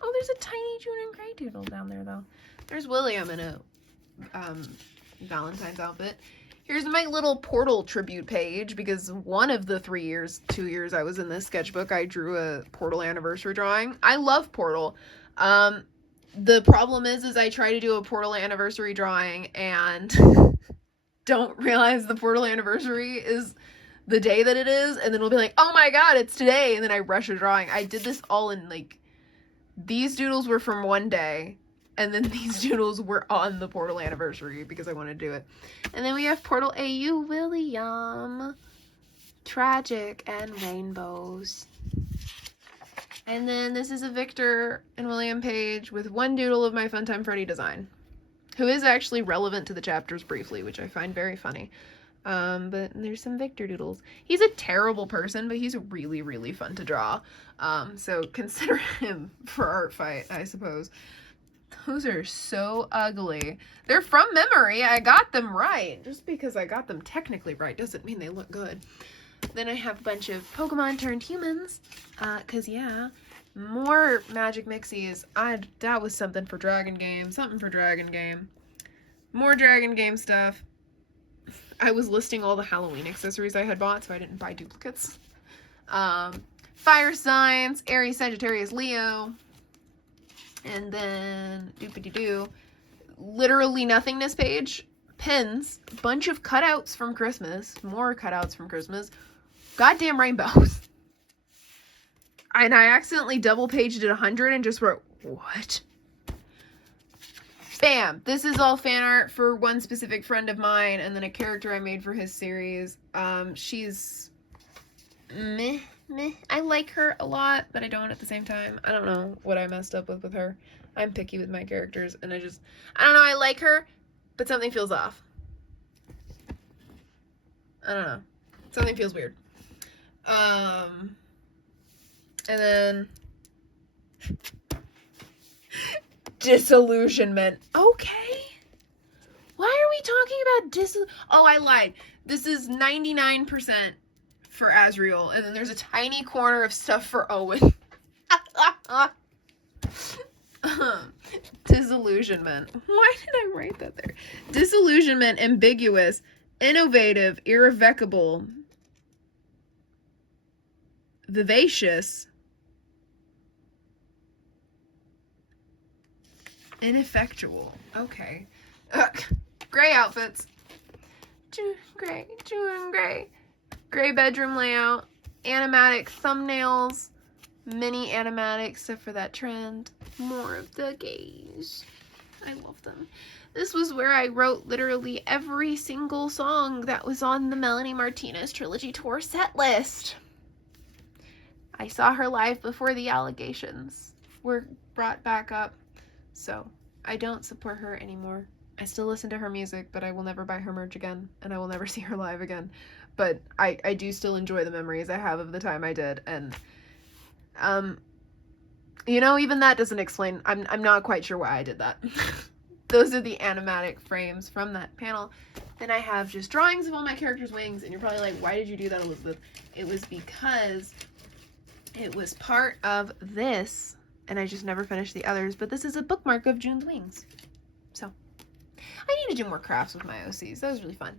Oh, there's a tiny June and Gray doodle down there though. There's William in a Valentine's outfit. Here's my little Portal tribute page, because one of the 2 years I was in this sketchbook, I drew a Portal anniversary drawing. I love Portal. The problem is I try to do a Portal anniversary drawing and don't realize the Portal anniversary is the day that it is, and then it'll be like, oh my god, it's today, and then I rush a drawing. I did this all in, like, these doodles were from one day, And then these doodles were on the Portal anniversary because I wanted to do it. And then we have Portal AU William. Tragic and Rainbows. And then this is a Victor and William page with one doodle of my Funtime Freddy design, who is actually relevant to the chapters briefly, which I find very funny. But there's some Victor doodles. He's a terrible person, but he's really, really fun to draw. So consider him for art fight, I suppose. Those are so ugly. They're from memory. I got them right. Just because I got them technically right doesn't mean they look good. Then I have a bunch of Pokemon turned humans. Cause yeah, more Magic Mixies. That was something for Dragon Game. Something for Dragon Game. More Dragon Game stuff. I was listing all the Halloween accessories I had bought, so I didn't buy duplicates. Fire signs, Aries, Sagittarius, Leo. And then, doopity-doo, literally nothingness page, pins, bunch of cutouts from Christmas, more cutouts from Christmas, goddamn rainbows. And I accidentally double paged it 100 and just wrote, what? Bam! This is all fan art for one specific friend of mine, and then a character I made for his series. She's meh. I like her a lot, but I don't at the same time. I don't know what I messed up with her. I'm picky with my characters, and I don't know, I like her, but something feels off. I don't know. Something feels weird. And then disillusionment. Okay. Why are we talking about Oh, I lied. This is 99% for Azriel, and then there's a tiny corner of stuff for Owen. Disillusionment. Why did I write that there? Disillusionment, ambiguous, innovative, irrevocable, vivacious, ineffectual. Okay. Gray outfits. Gray. Gray bedroom layout. Animatic thumbnails. Mini animatic, except for that trend. More of the gays. I love them. This was where I wrote literally every single song that was on the Melanie Martinez Trilogy Tour set list. I saw her live before the allegations were brought back up, so I don't support her anymore. I still listen to her music, but I will never buy her merch again, and I will never see her live again. But I do still enjoy the memories I have of the time I did, and you know, even that doesn't explain. I'm not quite sure why I did that. Those are the animatic frames from that panel. Then I have just drawings of all my characters' wings, and you're probably like, why did you do that, Elizabeth? It was because it was part of this, and I just never finished the others, but this is a bookmark of June's wings. So, I need to do more crafts with my OCs. That was really fun.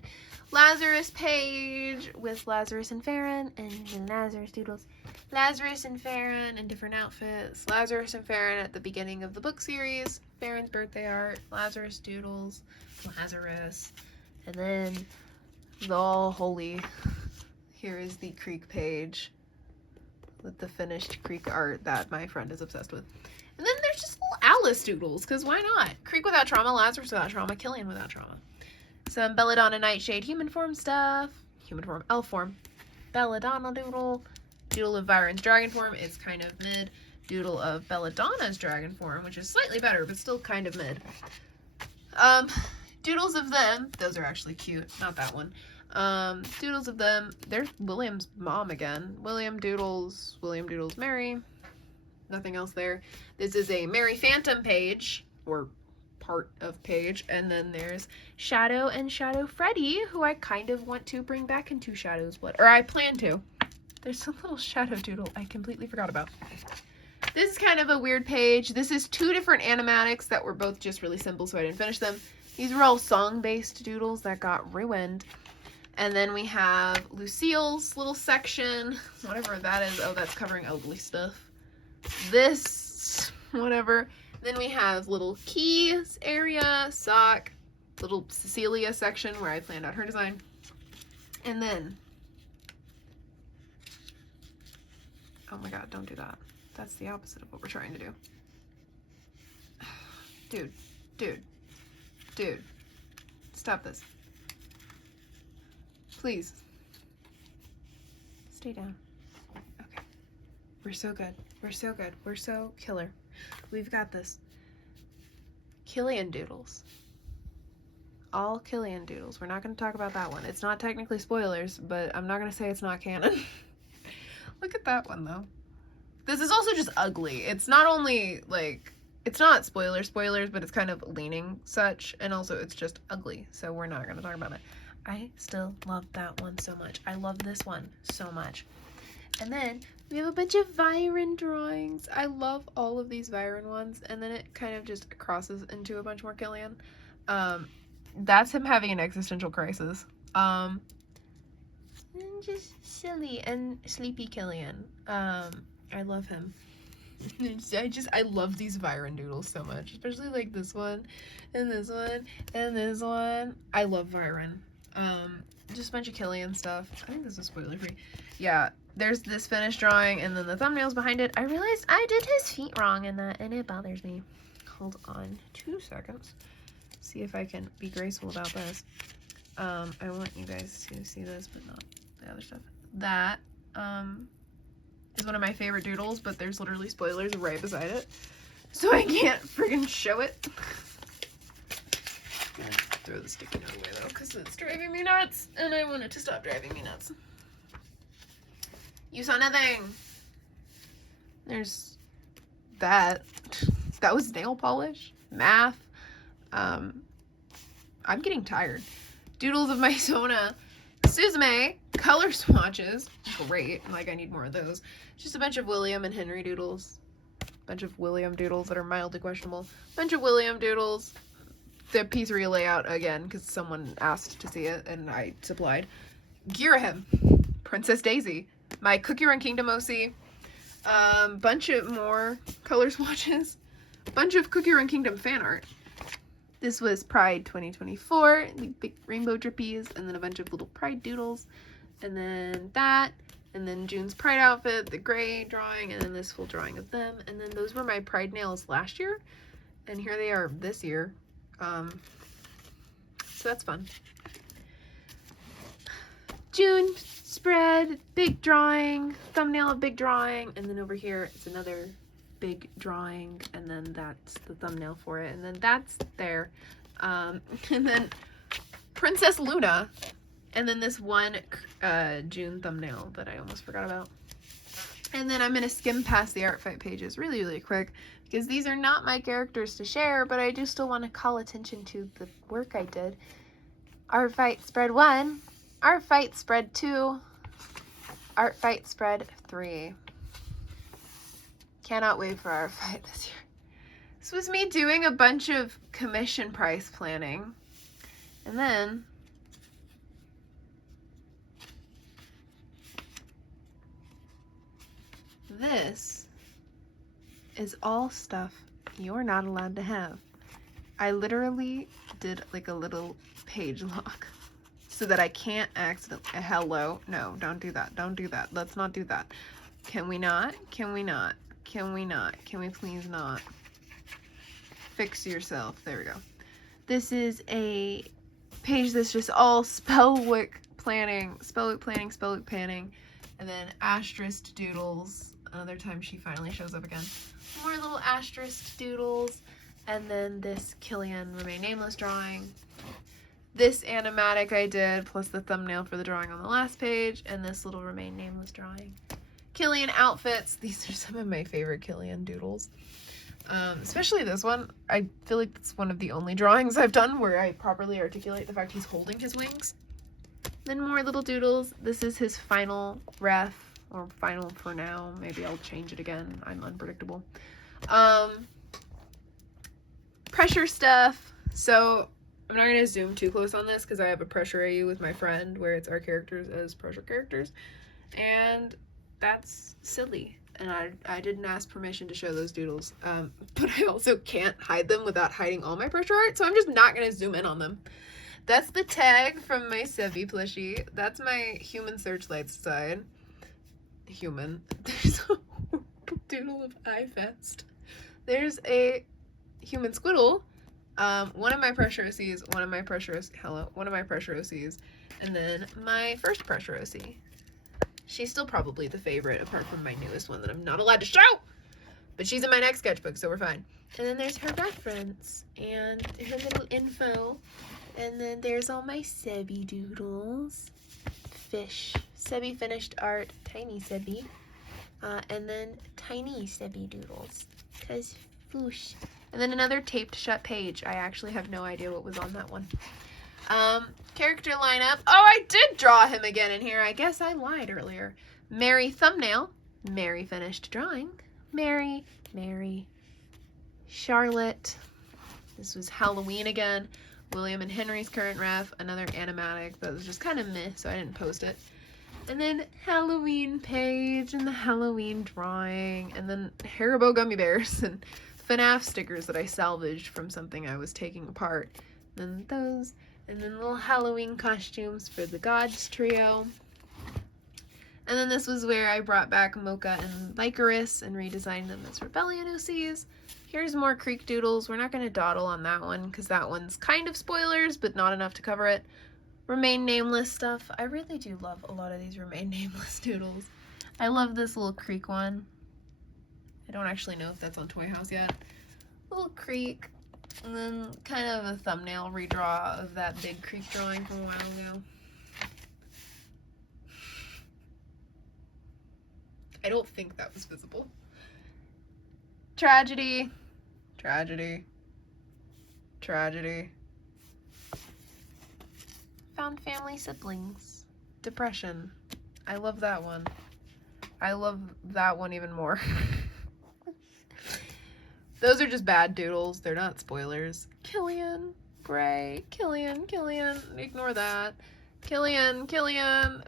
Lazarus page with Lazarus and Farron, and then Lazarus doodles. Lazarus and Farron in different outfits. Lazarus and Farron at the beginning of the book series. Farron's birthday art. Lazarus doodles. Lazarus. And then the all holy. Here is the Creek page with the finished Creek art that my friend is obsessed with. And then there's just little Alice doodles, because why not? Creek without trauma, Lazarus without trauma, Killian without trauma. Some Belladonna Nightshade human form stuff. Human form, elf form. Belladonna doodle. Doodle of Byron's dragon form is kind of mid. Doodle of Belladonna's dragon form, which is slightly better, but still kind of mid. Doodles of them. Those are actually cute. Not that one. Doodles of them. There's William's mom again. William doodles Mary. Nothing else there. This is a Mary Phantom page, or part of page, and then there's Shadow and Shadow Freddy, who I kind of want to bring back into Shadow's Blood, or I plan to. There's a little Shadow doodle I completely forgot about. This is kind of a weird page. This is two different animatics that were both just really simple, so I didn't finish them. These were all song-based doodles that got ruined. And then we have Lucille's little section, whatever that is. Oh, that's covering ugly stuff. This, whatever. Then we have little keys area, sock, little Cecilia section where I planned out her design. And then, oh my god, don't do that. That's the opposite of what we're trying to do. Dude. Dude. Dude. Stop this. Please. Stay down. Okay. We're so good. We're so good. We're so killer. We've got this. Killian Doodles. All Killian Doodles. We're not going to talk about that one. It's not technically spoilers, but I'm not going to say it's not canon. Look at that one, though. This is also just ugly. It's not only, like, it's not spoilers, but it's kind of leaning such, and also it's just ugly, so we're not going to talk about it. I still love that one so much. I love this one so much. And then we have a bunch of Viren drawings. I love all of these Viren ones, and then it kind of just crosses into a bunch more Killian. That's him having an existential crisis. And just silly and sleepy Killian. I love him. I love these Viren doodles so much, especially like this one, and this one, and this one. I love Viren. Just a bunch of Killian stuff. I think this is spoiler free. Yeah, there's this finished drawing, and then the thumbnails behind it. I realized I did his feet wrong in that, and it bothers me. Hold on 2 seconds. See if I can be graceful about this. I want you guys to see this, but not the other stuff. That is one of my favorite doodles, but there's literally spoilers right beside it, so I can't friggin' show it. I'm gonna throw the sticky note away though, because it's driving me nuts, and I want it to stop driving me nuts. You saw nothing. There's that. That was nail polish. Math. I'm getting tired. Doodles of my Sona. Suzume. Color swatches. Great. Like, I need more of those. Just a bunch of William and Henry doodles. Bunch of William doodles that are mildly questionable. Bunch of William doodles. The P3 layout again, because someone asked to see it, and I supplied. Girahim. Princess Daisy. My Cookie Run Kingdom OC. Bunch of more color swatches. Bunch of Cookie Run Kingdom fan art. This was Pride 2024, the big rainbow drippies, and then a bunch of little Pride doodles, and then that, and then June's Pride outfit, the gray drawing, and then this full drawing of them, and then those were my Pride nails last year, and here they are this year. So that's fun. June spread, big drawing, thumbnail of big drawing, and then over here it's another big drawing, and then that's the thumbnail for it, and then that's there, and then Princess Luna, and then this one June thumbnail that I almost forgot about. And then I'm gonna skim past the art fight pages really quick, because these are not my characters to share, but I do still want to call attention to the work I did. Art fight spread 1, art fight spread 2, art fight spread 3. Cannot wait for our fight this year. This was me doing a bunch of commission price planning. And then this is all stuff you're not allowed to have. I literally did like a little page lock so that I can't accidentally, hello, no, don't do that, don't do that, let's not do that. Can we not? Can we not? Can we not? Can we please not? Fix yourself. There we go. This is a page that's just all spellwick planning, and then asterisk doodles. Another time she finally shows up again. More little asterisk doodles, and then this Killian Remain Nameless drawing. This animatic I did, plus the thumbnail for the drawing on the last page, and this little Remain Nameless drawing. Killian outfits. These are some of my favorite Killian doodles. Especially this one. I feel like it's one of the only drawings I've done where I properly articulate the fact he's holding his wings. Then more little doodles. This is his final ref, or final for now. Maybe I'll change it again. I'm unpredictable. Pressure stuff. So I'm not going to zoom too close on this because I have a pressure AU with my friend where it's our characters as pressure characters. And that's silly, and I didn't ask permission to show those doodles, but I also can't hide them without hiding all my pressure art, so I'm just not going to zoom in on them. That's the tag from my Sevi plushie. That's my Human Searchlights side. Human. There's a doodle of iFest. There's a human squiddle, one of my pressure OCs, one of my pressure OCs, and then my first pressure OC. She's still probably the favorite, apart from my newest one that I'm not allowed to show! But she's in my next sketchbook, so we're fine. And then there's her reference, and her little info. And then there's all my Sebi doodles. Fish. Sebi finished art. Tiny Sebi. And then tiny Sebi doodles. Because foosh. And then another taped shut page. I actually have no idea what was on that one. Character lineup. Oh, I did draw him again in here. I guess I lied earlier. Mary thumbnail. Mary finished drawing. Mary. Charlotte. This was Halloween again. William and Henry's current ref. Another animatic that was just kind of meh, so I didn't post it. And then Halloween page and the Halloween drawing. And then Haribo gummy bears and FNAF stickers that I salvaged from something I was taking apart. And then those. And then little Halloween costumes for the Gods trio. And then this was where I brought back Mocha and Lycaris and redesigned them as Rebellion OCs. Here's more Creek doodles. We're not going to dawdle on that one because that one's kind of spoilers, but not enough to cover it. Remain Nameless stuff. I really do love a lot of these Remain Nameless doodles. I love this little Creek one. I don't actually know if that's on Toy House yet. Little Creek. And then kind of a thumbnail redraw of that big Creek drawing from a while ago. I don't think that was visible. Tragedy. Found family siblings. Depression. I love that one. I love that one even more. Those are just bad doodles. They're not spoilers. Killian. Gray. Killian. Ignore that. Killian. Them.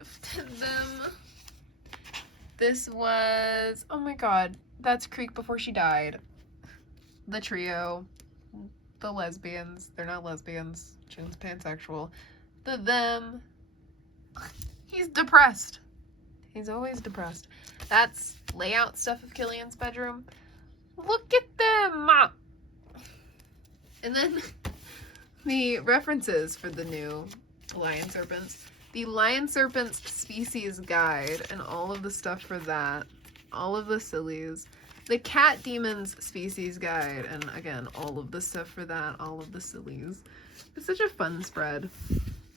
This was, oh my god, that's Creek before she died. The trio. The lesbians. They're not lesbians. June's pansexual. The them. He's depressed. He's always depressed. That's layout stuff of Killian's bedroom. Look at them! And then the references for the new Lion Serpents. The Lion Serpents Species Guide and all of the stuff for that. All of the sillies. The Cat Demons Species Guide and again, all of the stuff for that. All of the sillies. It's such a fun spread.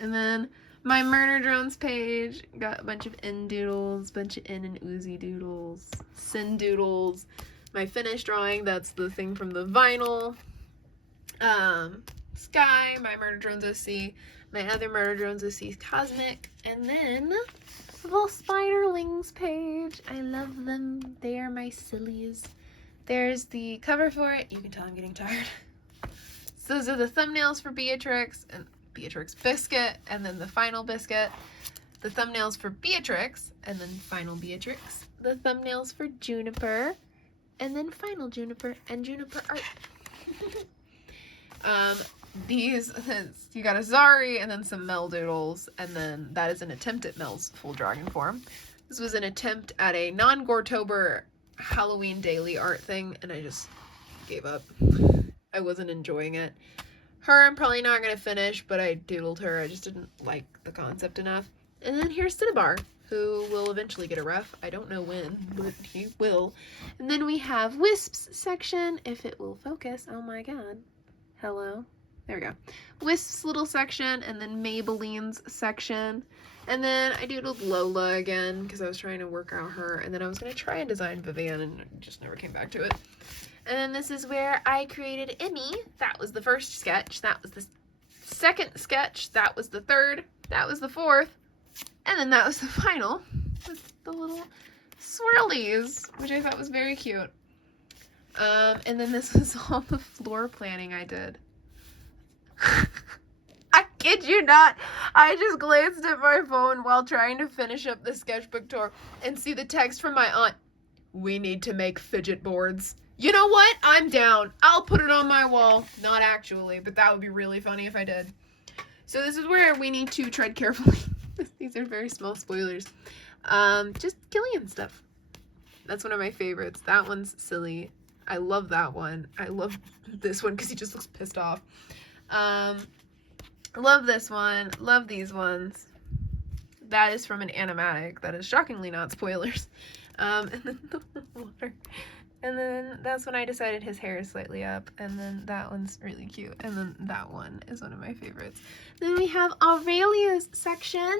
And then my Murder Drones page. Got a bunch of N doodles, bunch of N and Uzi doodles. Sin doodles. My finished drawing, that's the thing from the vinyl. Sky, my Murder Drones OC. My other Murder Drones OC Cosmic. And then the little Spiderlings page. I love them. They are my sillies. There's the cover for it. You can tell I'm getting tired. So those are the thumbnails for Beatrix and Beatrix Biscuit. And then the final Biscuit. The thumbnails for Beatrix. And then final Beatrix. The thumbnails for Juniper. And then final Juniper and Juniper art. These, you got a Zari and then some Mel doodles, and then that is an attempt at Mel's full dragon form. This was an attempt at a non-Gortober Halloween daily art thing, and I just gave up. I wasn't enjoying it. Her, I'm probably not going to finish, but I doodled her. I just didn't like the concept enough. And then here's Cinnabar, who will eventually get a ref. I don't know when, but he will. And then we have Wisps section, if it will focus. Oh my god. Hello. There we go. Wisps little section, and then Maybelline's section. And then I doodled Lola again, because I was trying to work out her. And then I was going to try and design Vivian, and I just never came back to it. And then this is where I created Emmy. That was the first sketch. That was the second sketch. That was the third. That was the fourth. And then that was the final with the little swirlies, which I thought was very cute. And then this was all the floor planning I did. I kid you not. I just glanced at my phone while trying to finish up the sketchbook tour and see the text from my aunt. We need to make fidget boards. You know what? I'm down. I'll put it on my wall. Not actually, but that would be really funny if I did. So this is where we need to tread carefully. These are very small spoilers. Just Killian stuff. That's one of my favorites. That one's silly. I love that one. I love this one because he just looks pissed off. Love this one. Love these ones. That is from an animatic. That is shockingly not spoilers. And then the water. And then that's when I decided his hair is slightly up. And then that one's really cute. And then that one is one of my favorites. Then we have Aurelia's section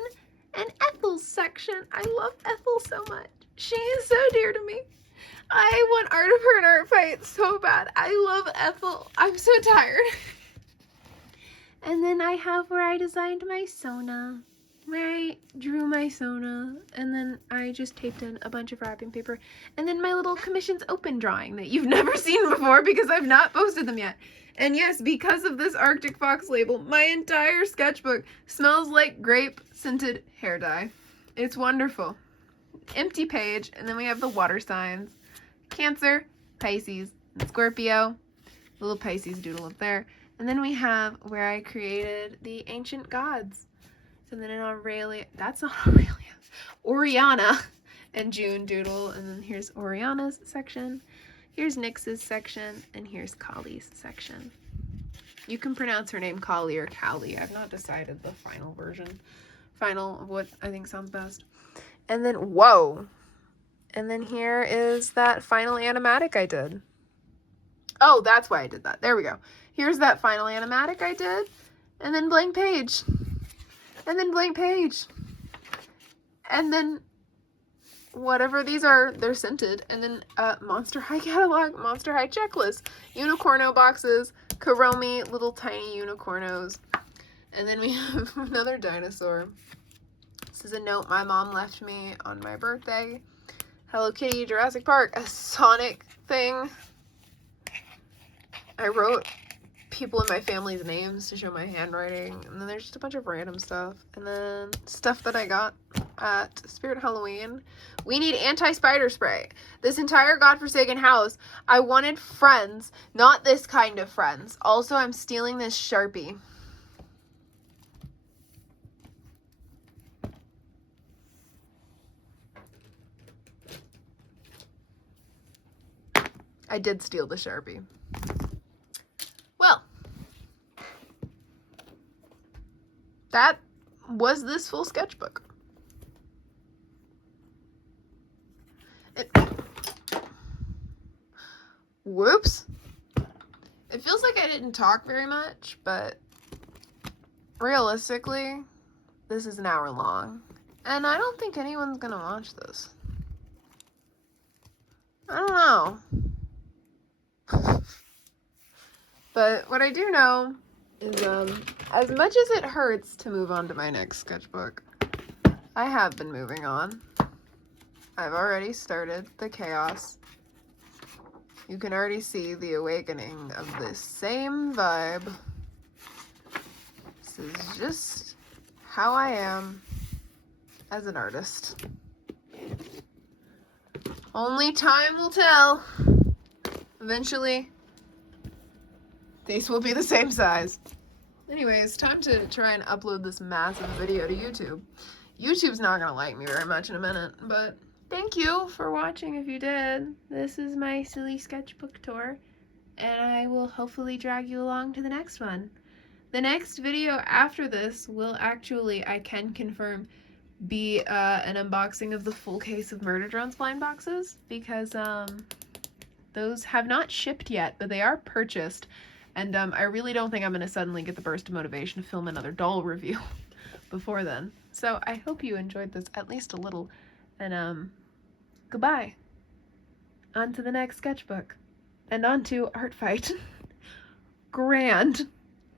and Ethel's section. I love Ethel so much. She is so dear to me. I want art of her in Art Fight so bad. I love Ethel. I'm so tired. And then I have where I designed my Sona, where I drew my Sona, and then I just taped in a bunch of wrapping paper, and then my little commissions open drawing that you've never seen before because I've not posted them yet. And yes, because of this Arctic Fox label, my entire sketchbook smells like grape scented hair dye. It's wonderful. Empty page, and then we have the water signs. Cancer, Pisces, and Scorpio. Little Pisces doodle up there. And then we have where I created the ancient gods. And then in Aurelia, that's not Aurelia, Oriana and June doodle. And then here's Oriana's section. Here's Nyx's section. And here's Kali's section. You can pronounce her name Kali or Callie. I've not decided the final version. Final of what I think sounds best. And then, whoa. And then here is that final animatic I did. Oh, that's why I did that. There we go. Here's that final animatic I did. And then blank page. And then blank page. And then whatever these are, they're scented. And then Monster High catalog, Monster High checklist, Unicorno boxes, Karomi, little tiny unicornos. And then we have another dinosaur. This is a note my mom left me on my birthday. Hello Kitty, Jurassic Park, a Sonic thing. I wrote people in my family's names to show my handwriting, and then there's just a bunch of random stuff, and then stuff that I got at Spirit Halloween. We need anti-spider spray. This entire godforsaken house, I wanted friends, not this kind of friends. Also, I'm stealing this Sharpie. I did steal the Sharpie. Well, that was this full sketchbook. Whoops. It feels like I didn't talk very much, but realistically, this is an hour long, and I don't think anyone's gonna watch this. I don't know. But what I do know is, as much as it hurts to move on to my next sketchbook, I have been moving on. I've already started the chaos. You can already see the awakening of this same vibe. This is just how I am as an artist. Only time will tell. Eventually, these will be the same size. Anyways, time to try and upload this massive video to YouTube. YouTube's not gonna like me very much in a minute, but thank you for watching if you did. This is my silly sketchbook tour, and I will hopefully drag you along to the next one. The next video after this will actually, I can confirm, be an unboxing of the full case of Murder Drones blind boxes, because those have not shipped yet, but they are purchased. And I really don't think I'm going to suddenly get the burst of motivation to film another doll review before then. So I hope you enjoyed this at least a little. And goodbye. On to the next sketchbook. And on to Art Fight. Grand.